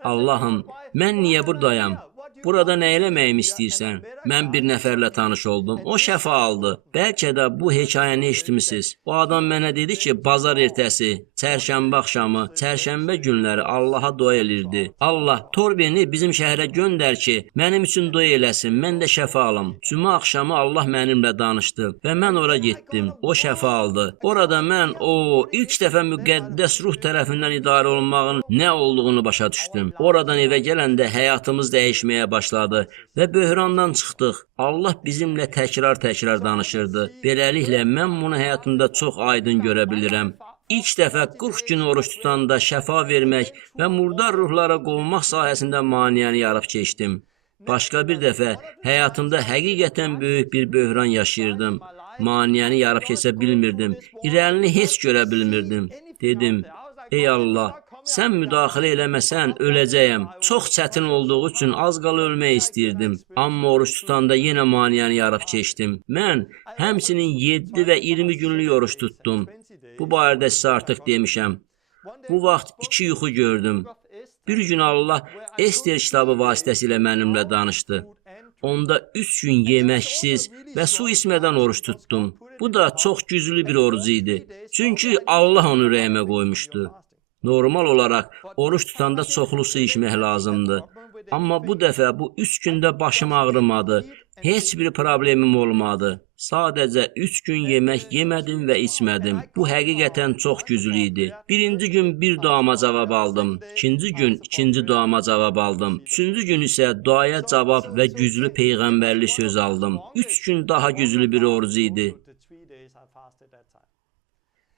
Allahım, mən niyə buradayam? Burada nə eləməyimi istəyirsən? Mən bir nəfərlə tanış oldum. O şəfa aldı. Bəlkə də bu hekayəni eşitmisiniz. O adam mənə dedi ki, bazar ertəsi, çərşənbə axşamı, çərşənbə günləri Allaha dua elirdi. Allah, Torbeni bizim şəhərə göndər ki, mənim üçün dua eləsin, mən də şəfa alım. Cümə axşamı Allah mənimlə danışdı və mən ora getdim. O şəfa aldı. Orada mən ilk dəfə müqəddəs ruh tərəfindən idarə olunmağın nə olduğunu başa düşdüm. Oradan evə gələndə həyatımız dəyişməyə başladı və böhrandan çıxdıq. Allah bizimlə təkrar danışırdı. Beləliklə, mən bunu həyatımda çox aydın görə bilirəm. İlk dəfə 40 gün oruç tutanda şəfa vermək və murdar ruhlara qovmaq sahəsində maneəni yarıb keçdim. Başqa bir dəfə həyatımda həqiqətən böyük bir böhran yaşayırdım. Maneəni yarıb keçə bilmirdim. İrəlini heç görə bilmirdim. Dedim, ey Allah, sən müdaxilə eləməsən öləcəyəm. Çox çətin olduğu üçün az qala ölmək istəyirdim. Amma oruç tutanda yenə maneəni yarıb keçdim. Mən həmçinin 7 və 20 günlük oruç tutdum. Bu barədə sizə artıq demişəm. Bu vaxt 2 yuxu gördüm. Bir gün Allah Ester kitabı vasitəsilə mənimlə danışdı. Onda 3 gün yeməksiz və su içmədən oruç tutdum. Bu da çox güclü bir oruc idi. Çünki Allah onu ürəyimə qoymuşdu. Normal olaraq oruç tutanda çoxlu su içmək lazımdır. Amma bu dəfə bu 3 gündə başım ağrımadı. Heç bir problemim olmadı. Sadəcə 3 gün yemək yemədim və içmədim. Bu həqiqətən çox güclü idi. Birinci gün bir duama cavab aldım. İkinci gün ikinci duama cavab aldım. Üçüncü gün isə duaya cavab və güclü peyğəmbərli söz aldım. 3 gün daha güclü bir oruc idi.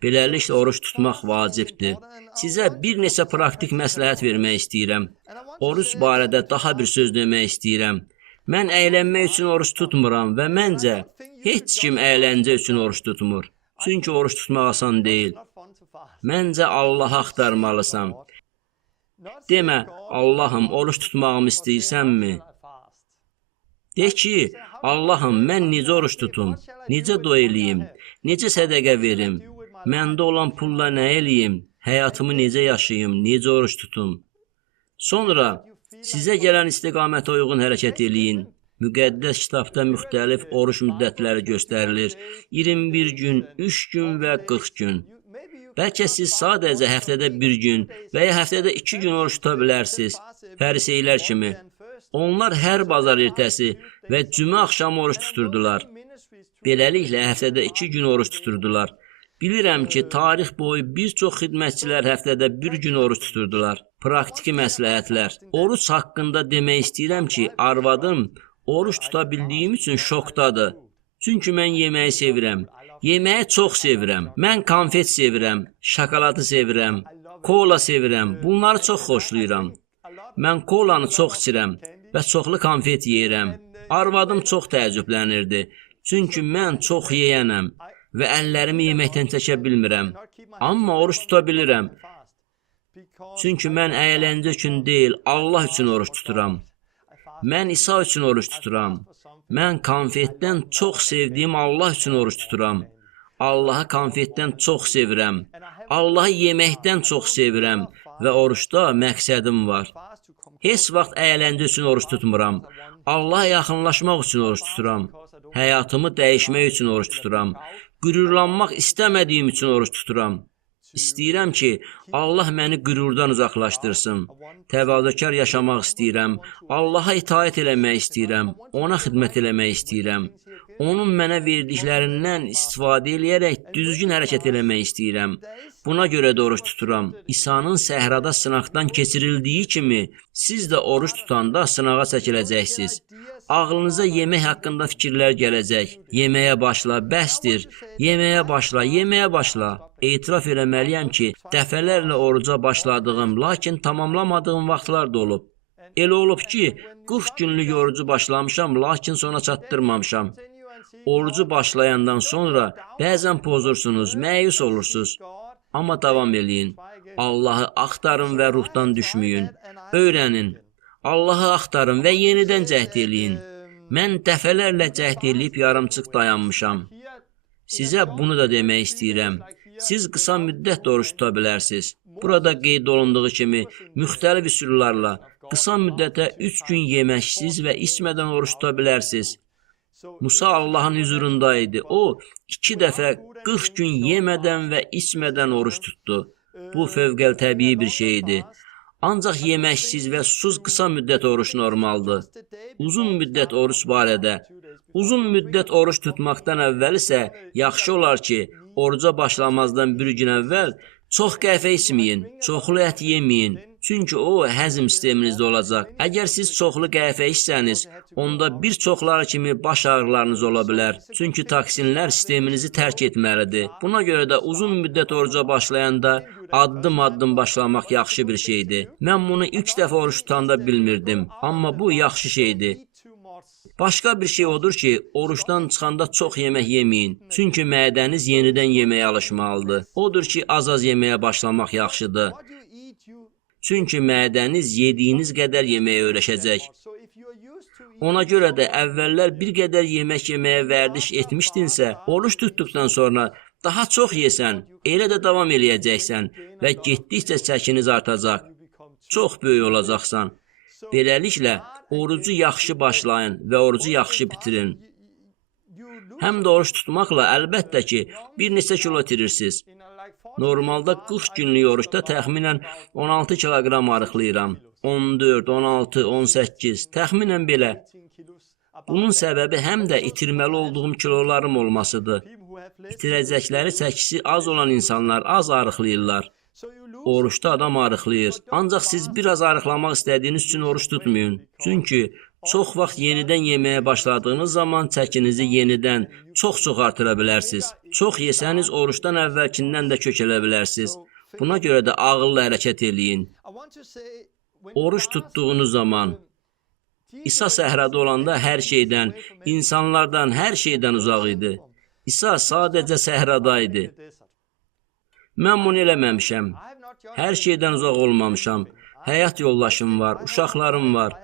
Beləliklə, oruç tutmaq vacibdir. Sizə bir neçə praktik məsləhət vermək istəyirəm. Oruç barədə daha bir söz demək istəyirəm. Mən əylənmək üçün oruç tutmuram və məncə heç kim əyləncə üçün oruç tutmur. Çünki oruç tutmaq asan deyil. Məncə Allahı axtarmalısan. Demə, Allahım, oruç tutmağımı istəyirsənmi? De ki, Allahım, mən necə oruç tutum? Necə dua eləyim? Necə sədəqə verim? Məndə olan pulla nə eləyim? Həyatımı necə yaşayım? Necə oruç tutum? Sonra sizə gələn istiqamətə uyğun hərəkət eləyin. Müqəddəs kitabda müxtəlif oruç müddətləri göstərilir. 21 gün, 3 gün və 40 gün. Bəlkə siz sadəcə həftədə 1 gün və ya həftədə 2 gün oruç tuta bilərsiniz. Fəriseylər kimi. Onlar hər bazar ertəsi və cümə axşamı oruç tuturdular. Beləliklə, həftədə 2 gün oruç tuturdular. Bilirəm ki, tarix boyu bir çox xidmətçilər həftədə 1 gün oruç tuturdular. Praktiki məsləhətlər. Oruç haqqında demək istəyirəm ki, arvadım oruç tuta bildiyim üçün şokdadır. Çünki mən yeməyi sevirəm. Yeməyi çox sevirəm. Mən konfet sevirəm, şokoladı sevirəm, kola sevirəm. Bunları çox xoşlayıram. Mən kolanı çox içirəm və çoxlu konfet yeyirəm. Arvadım çox təəccüblənirdi. Çünki mən çox yeyənəm və əllərimi yeməkdən çəkə bilmirəm. Amma oruç tuta bilirəm. Çünki mən əyləncə üçün deyil, Allah üçün oruç tuturam. Mən İsa üçün oruç tuturam. Mən konfetdən çox sevdiyim Allah üçün oruç tuturam. Allahı konfetdən çox sevirəm. Allahı yeməkdən çox sevirəm və oruçda məqsədim var. Heç vaxt əyləncə üçün oruç tutmuram. Allaha yaxınlaşmaq üçün oruç tuturam. Həyatımı dəyişmək üçün oruç tuturam. Qürurlanmaq istəmədiyim üçün oruç tuturam. İstəyirəm ki, Allah məni qürurdan uzaqlaşdırsın. Təvazökar yaşamaq istəyirəm. Allaha itaət eləmək istəyirəm. Ona xidmət eləmək istəyirəm. Onun mənə verdiklərindən istifadə eləyərək düzgün hərəkət eləmək istəyirəm. Buna görə də oruç tuturam. İsa'nın səhrada sınaqdan keçirildiyi kimi, siz də oruç tutanda sınağa çəkiləcəksiniz. Ağlınıza yemək haqqında fikirlər gələcək. Yeməyə başla, bəsdir. Yeməyə başla, yeməyə başla. Etiraf eləməliyəm ki, dəfələrlə oruca başladığım, lakin tamamlamadığım vaxtlar da olub. Elə olub ki, 40 günlük orucu başlamışam, lakin sona çatdırmamışam. Orucu başlayandan sonra bəzən pozursunuz, məyus olursunuz. Amma davam eləyin. Allahı axtarın və ruhdan düşməyin. Öyrənin. Allahı axtarın və yenidən cəhd eləyin. Mən dəfələrlə cəhd eləyib yarımçıq dayanmışam. Sizə bunu da demək istəyirəm. Siz qısa müddət də oruç tuta bilərsiniz. Burada qeyd olunduğu kimi müxtəlif üsullarla qısa müddətə 3 gün yeməksiz və içmədən oruç tuta bilərsiniz. Musa Allahın huzurunda idi. O 2 dəfə 40 gün yemədən və içmədən oruç tutdu. Bu fövqəltəbii bir şeydir. Ancaq yeməksiz və susuz qısa müddət oruç normaldır. Uzun müddət oruç barədə. Uzun müddət oruç tutmaqdan əvvəl isə yaxşı olar ki, oruca başlamazdan bir gün əvvəl çox qəhvə içməyin, çoxlu ət yeməyin. Çünki o həzm sisteminizdə olacaq. Əgər siz çoxlu qəhvə içsəniz, onda bir çoxları kimi baş ağrılarınız ola bilər. Çünki toksinlər sisteminizi tərk etməlidir. Buna görə də uzun müddət oruca başlayanda addım-addım başlamaq yaxşı bir şeydir. Mən bunu ilk dəfə oruç tutanda bilmirdim. Amma bu yaxşı şeydir. Başqa bir şey odur ki, oruçdan çıxanda çox yemək yeməyin. Çünki mədəniz yenidən yeməyə alışmalıdır. Odur ki, az-az yeməyə başlamaq yaxşıdır. Çünki mədəniz yediyiniz qədər yeməyə öyrəşəcək. Ona görə də əvvəllər bir qədər yemək yeməyə vərdiş etmişdinsə, oruç tutduqdan sonra daha çox yesən, elə də davam eləyəcəksən və getdikcə çəkiniz artacaq. Çox böyük olacaqsan. Beləliklə, orucu yaxşı başlayın və orucu yaxşı bitirin. Həm də oruç tutmaqla əlbəttə ki, bir neçə kilo itirirsiniz. Normalda 40 günlük oruçda təxminən 16 kiloqram arıqlayıram. 14, 16, 18, təxminən belə. Bunun səbəbi həm də itirməli olduğum kilolarım olmasıdır. İtirəcəkləri çəkisi az olan insanlar az arıqlayırlar. Oruçda adam arıqlayır. Ancaq siz biraz arıqlamaq istədiyiniz üçün oruç tutmayın. Çünki çox vaxt yenidən yeməyə başladığınız zaman çəkinizi yenidən çox artıra bilərsiniz. Çox yesəniz oruçdan əvvəlkindən də kökələ bilərsiniz. Buna görə də ağıllı hərəkət eləyin. Oruç tutduğunuz zaman İsa səhrada olanda hər şeydən, insanlardan, hər şeydən uzaq idi. İsa sadəcə səhrada idi. Mən bunu eləməmişəm. Hər şeydən uzaq olmamışam. Həyat yoldaşım var, uşaqlarım var.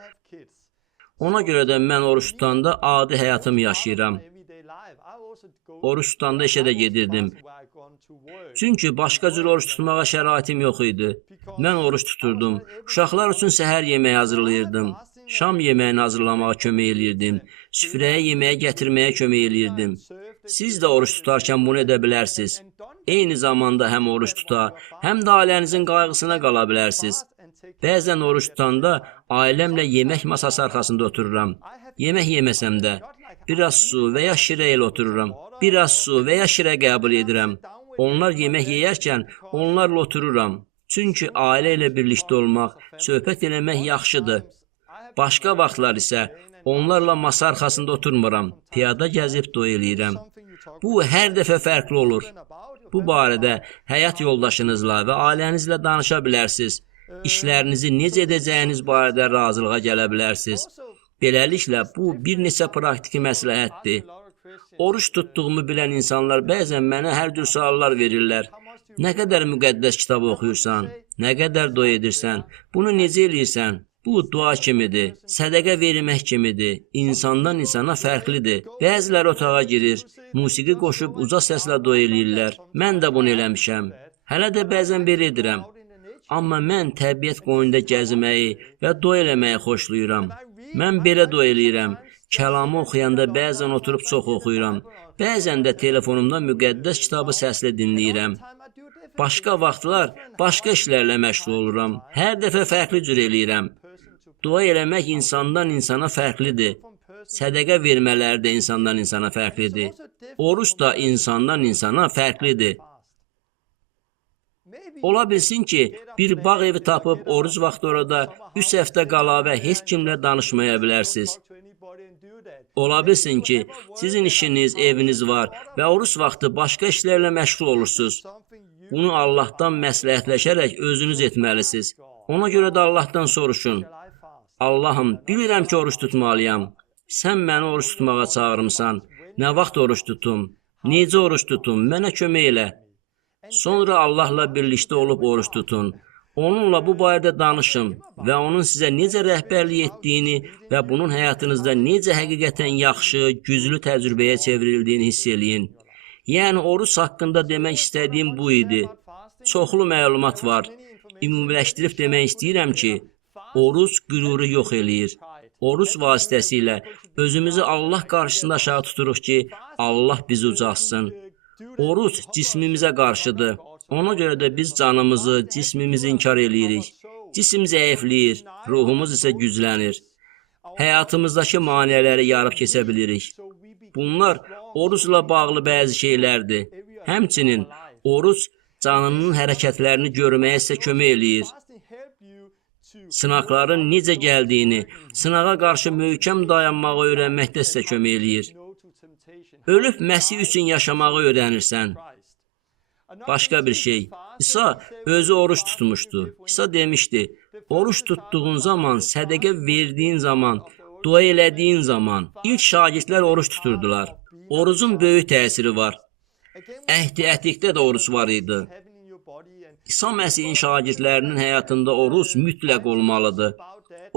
Ona görə də mən oruç tutanda adi həyatımı yaşayıram. Oruç tutanda işə də gedirdim. Çünki başqa cür oruç tutmağa şəraitim yox idi. Mən oruç tuturdum. Uşaqlar üçün səhər yeməyi hazırlayırdım. Şam yeməyini hazırlamağa kömək eləyirdim. Süfrəyə yeməyə gətirməyə kömək eləyirdim. Siz də oruç tutarkən bunu edə bilərsiniz. Eyni zamanda həm oruç tuta, həm də ailənizin qayğısına qala bilərsiniz. Bəzən oruç tutanda ailəmlə yemək masası arxasında otururam. Yemək yeməsəm də biraz su və ya şirə ilə otururam. Biraz su və ya şirə qəbul edirəm. Onlar yemək yeyərkən onlarla otururam. Çünki ailə ilə birlikdə olmaq, söhbət eləmək yaxşıdır. Başqa vaxtlar isə onlarla masa arxasında oturmuram. Piyada gəzib doy eləyirəm. Bu hər dəfə fərqli olur. Bu barədə həyat yoldaşınızla və ailənizlə danışa bilərsiniz. İşlərinizi necə edəcəyiniz barədə razılığa gələ bilərsiniz. Beləliklə, bu bir neçə praktiki məsləhətdir. Oruç tutduğumu bilən insanlar bəzən mənə hər cür suallar verirlər. Nə qədər müqəddəs kitab oxuyursan, nə qədər dua edirsən, bunu necə eləyirsən? Bu dua kimidir, sədəqə vermək kimidir, insandan insana fərqlidir. Bəziləri otağa girir, musiqi qoşub uca səslə dua eləyirlər. Mən də bunu eləmişəm. Hələ də bəzən belə edirəm. Amma mən təbiət qoynunda gəzməyi və dua eləməyi xoşlayıram. Mən belə dua eləyirəm. Kəlamı oxuyanda bəzən oturub çox oxuyuram. Bəzən də telefonumda müqəddəs kitabı səslə dinləyirəm. Başqa vaxtlar başqa işlərlə məşğul oluram. Hər dəfə fərqli cür eləyirəm. Dua eləmək insandan insana fərqlidir. Sədəqə vermələri də insandan insana fərqlidir. Oruç da insandan insana fərqlidir. Ola bilsin ki, bir bağ evi tapıb oruc vaxtı orada 3 həftə qala və heç kimlə danışmaya bilərsiniz. Ola bilsin ki, sizin işiniz, eviniz var və oruç vaxtı başqa işlərlə məşğul olursunuz. Bunu Allahdan məsləhətləşərək özünüz etməlisiniz. Ona görə də Allahdan soruşun. Allahım, bilirəm ki, oruç tutmalıyam. Sən məni oruç tutmağa çağırmısan. Nə vaxt oruç tutum? Necə oruç tutum? Mənə kömək elə. Sonra Allahla birlikdə olub oruç tutun. Onunla bu barədə danışın və onun sizə necə rəhbərlik etdiyini və bunun həyatınızda necə həqiqətən yaxşı, güclü təcrübəyə çevrildiyini hiss eləyin. Yəni oruç haqqında demək istədiyim bu idi. Çoxlu məlumat var. Ümumiləşdirib demək istəyirəm ki, oruç qüruru yox eləyir. Oruç vasitəsilə özümüzü Allah qarşısında aşağı tuturuq ki, Allah bizi ucaltsın. Oruç cismimizə qarşıdır. Ona görə də biz canımızı, cismimizi inkar eləyirik. Cisim zəifləyir, ruhumuz isə güclənir. Həyatımızdakı maneələri yarıb keçə bilirik. Bunlar orucla bağlı bəzi şeylərdir. Həmçinin oruc canının hərəkətlərini görməyə sizə kömək eləyir. Sınaqların necə gəldiyini, sınağa qarşı möhkəm dayanmağı öyrənməkdə sizə kömək eləyir. Ölüb Məsih üçün yaşamağı öyrənirsən. Başqa bir şey. İsa özü oruç tutmuşdu. İsa demişdi, oruç tutduğun zaman, sədəqə verdiyin zaman, dua elədiyin zaman, ilk şagirdlər oruç tuturdular. Orucun böyük təsiri var. Əhd-i Ətiqdə də oruc var idi. İsa Məsihin şagirdlərinin həyatında oruc mütləq olmalıdır.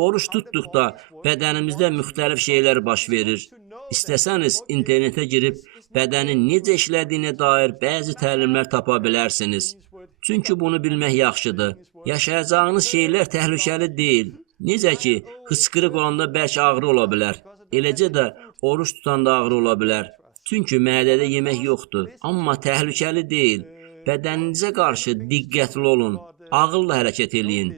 Oruç tutduqda bədənimizdə müxtəlif şeylər baş verir. İstəsəniz internetə girib bədənin necə işlədiyinə dair bəzi təlimlər tapa bilərsiniz. Çünki bunu bilmək yaxşıdır. Yaşayacağınız şeylər təhlükəli deyil. Necə ki, hıçqırıq olanda bəlkə ağrı ola bilər. Eləcə də oruç tutanda ağrı ola bilər. Çünki mədədə yemək yoxdur. Amma təhlükəli deyil. Bədəninizə qarşı diqqətli olun. Ağılla hərəkət eləyin.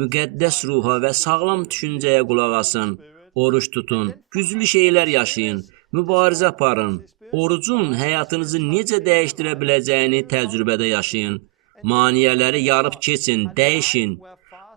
Müqəddəs ruha və sağlam düşüncəyə qulaq asın. Oruç tutun. Güclü şeylər yaşayın. Mübarizə aparın. Orucun həyatınızı necə dəyişdirə biləcəyini təcrübədə yaşayın. Maniyələri yarıb keçin, dəyişin.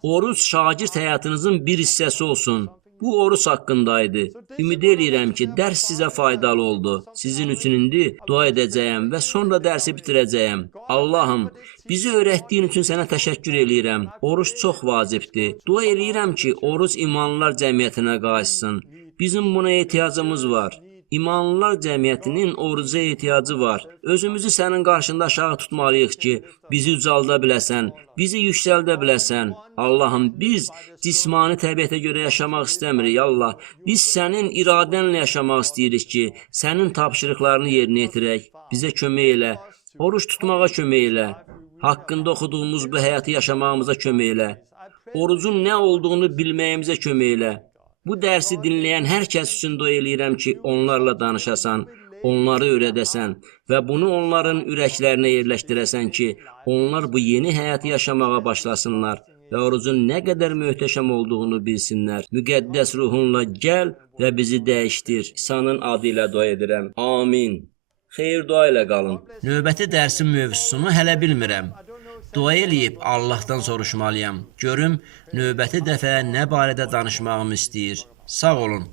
Oruc şagird həyatınızın bir hissəsi olsun. Bu oruç haqqındaydı. Ümid eləyirəm ki, dərs sizə faydalı oldu. Sizin üçün indi dua edəcəyəm və sonra dərsi bitirəcəyəm. Allahım, bizi öyrətdiyin üçün sənə təşəkkür eləyirəm. Oruç çox vacibdir. Dua eləyirəm ki, oruc imanlılar cəmiyyətinə qayıtsın. Bizim buna ehtiyacımız var. İmanlılar cəmiyyətinin oruca ehtiyacı var. Özümüzü sənin qarşında aşağı tutmalıyıq ki, bizi ucalda biləsən, bizi yüksəldə biləsən. Allahım, biz cismani təbiətə görə yaşamaq istəmirik, Allah. Biz sənin iradənlə yaşamaq istəyirik ki, sənin tapşırıqlarını yerinə yetirək. Bizə kömək elə, oruç tutmağa kömək elə. Haqqında oxuduğumuz bu həyatı yaşamağımıza kömək elə. Orucun nə olduğunu bilməyimizə kömək elə. Bu dərsi dinləyən hər kəs üçün dua eləyirəm ki, onlarla danışasan, onları öyrədəsən və bunu onların ürəklərinə yerləşdirəsən ki, onlar bu yeni həyatı yaşamağa başlasınlar və orucun nə qədər möhtəşəm olduğunu bilsinlər. Müqəddəs ruhunla gəl və bizi dəyişdir. İsa'nın adı ilə dua edirəm. Amin. Xeyir dua ilə qalın. Növbəti dərsin mövzusunu hələ bilmirəm. Dua eləyib Allahdan soruşmalıyam. Görüm, növbəti dəfə nə barədə danışmağımı istəyir. Sağ olun.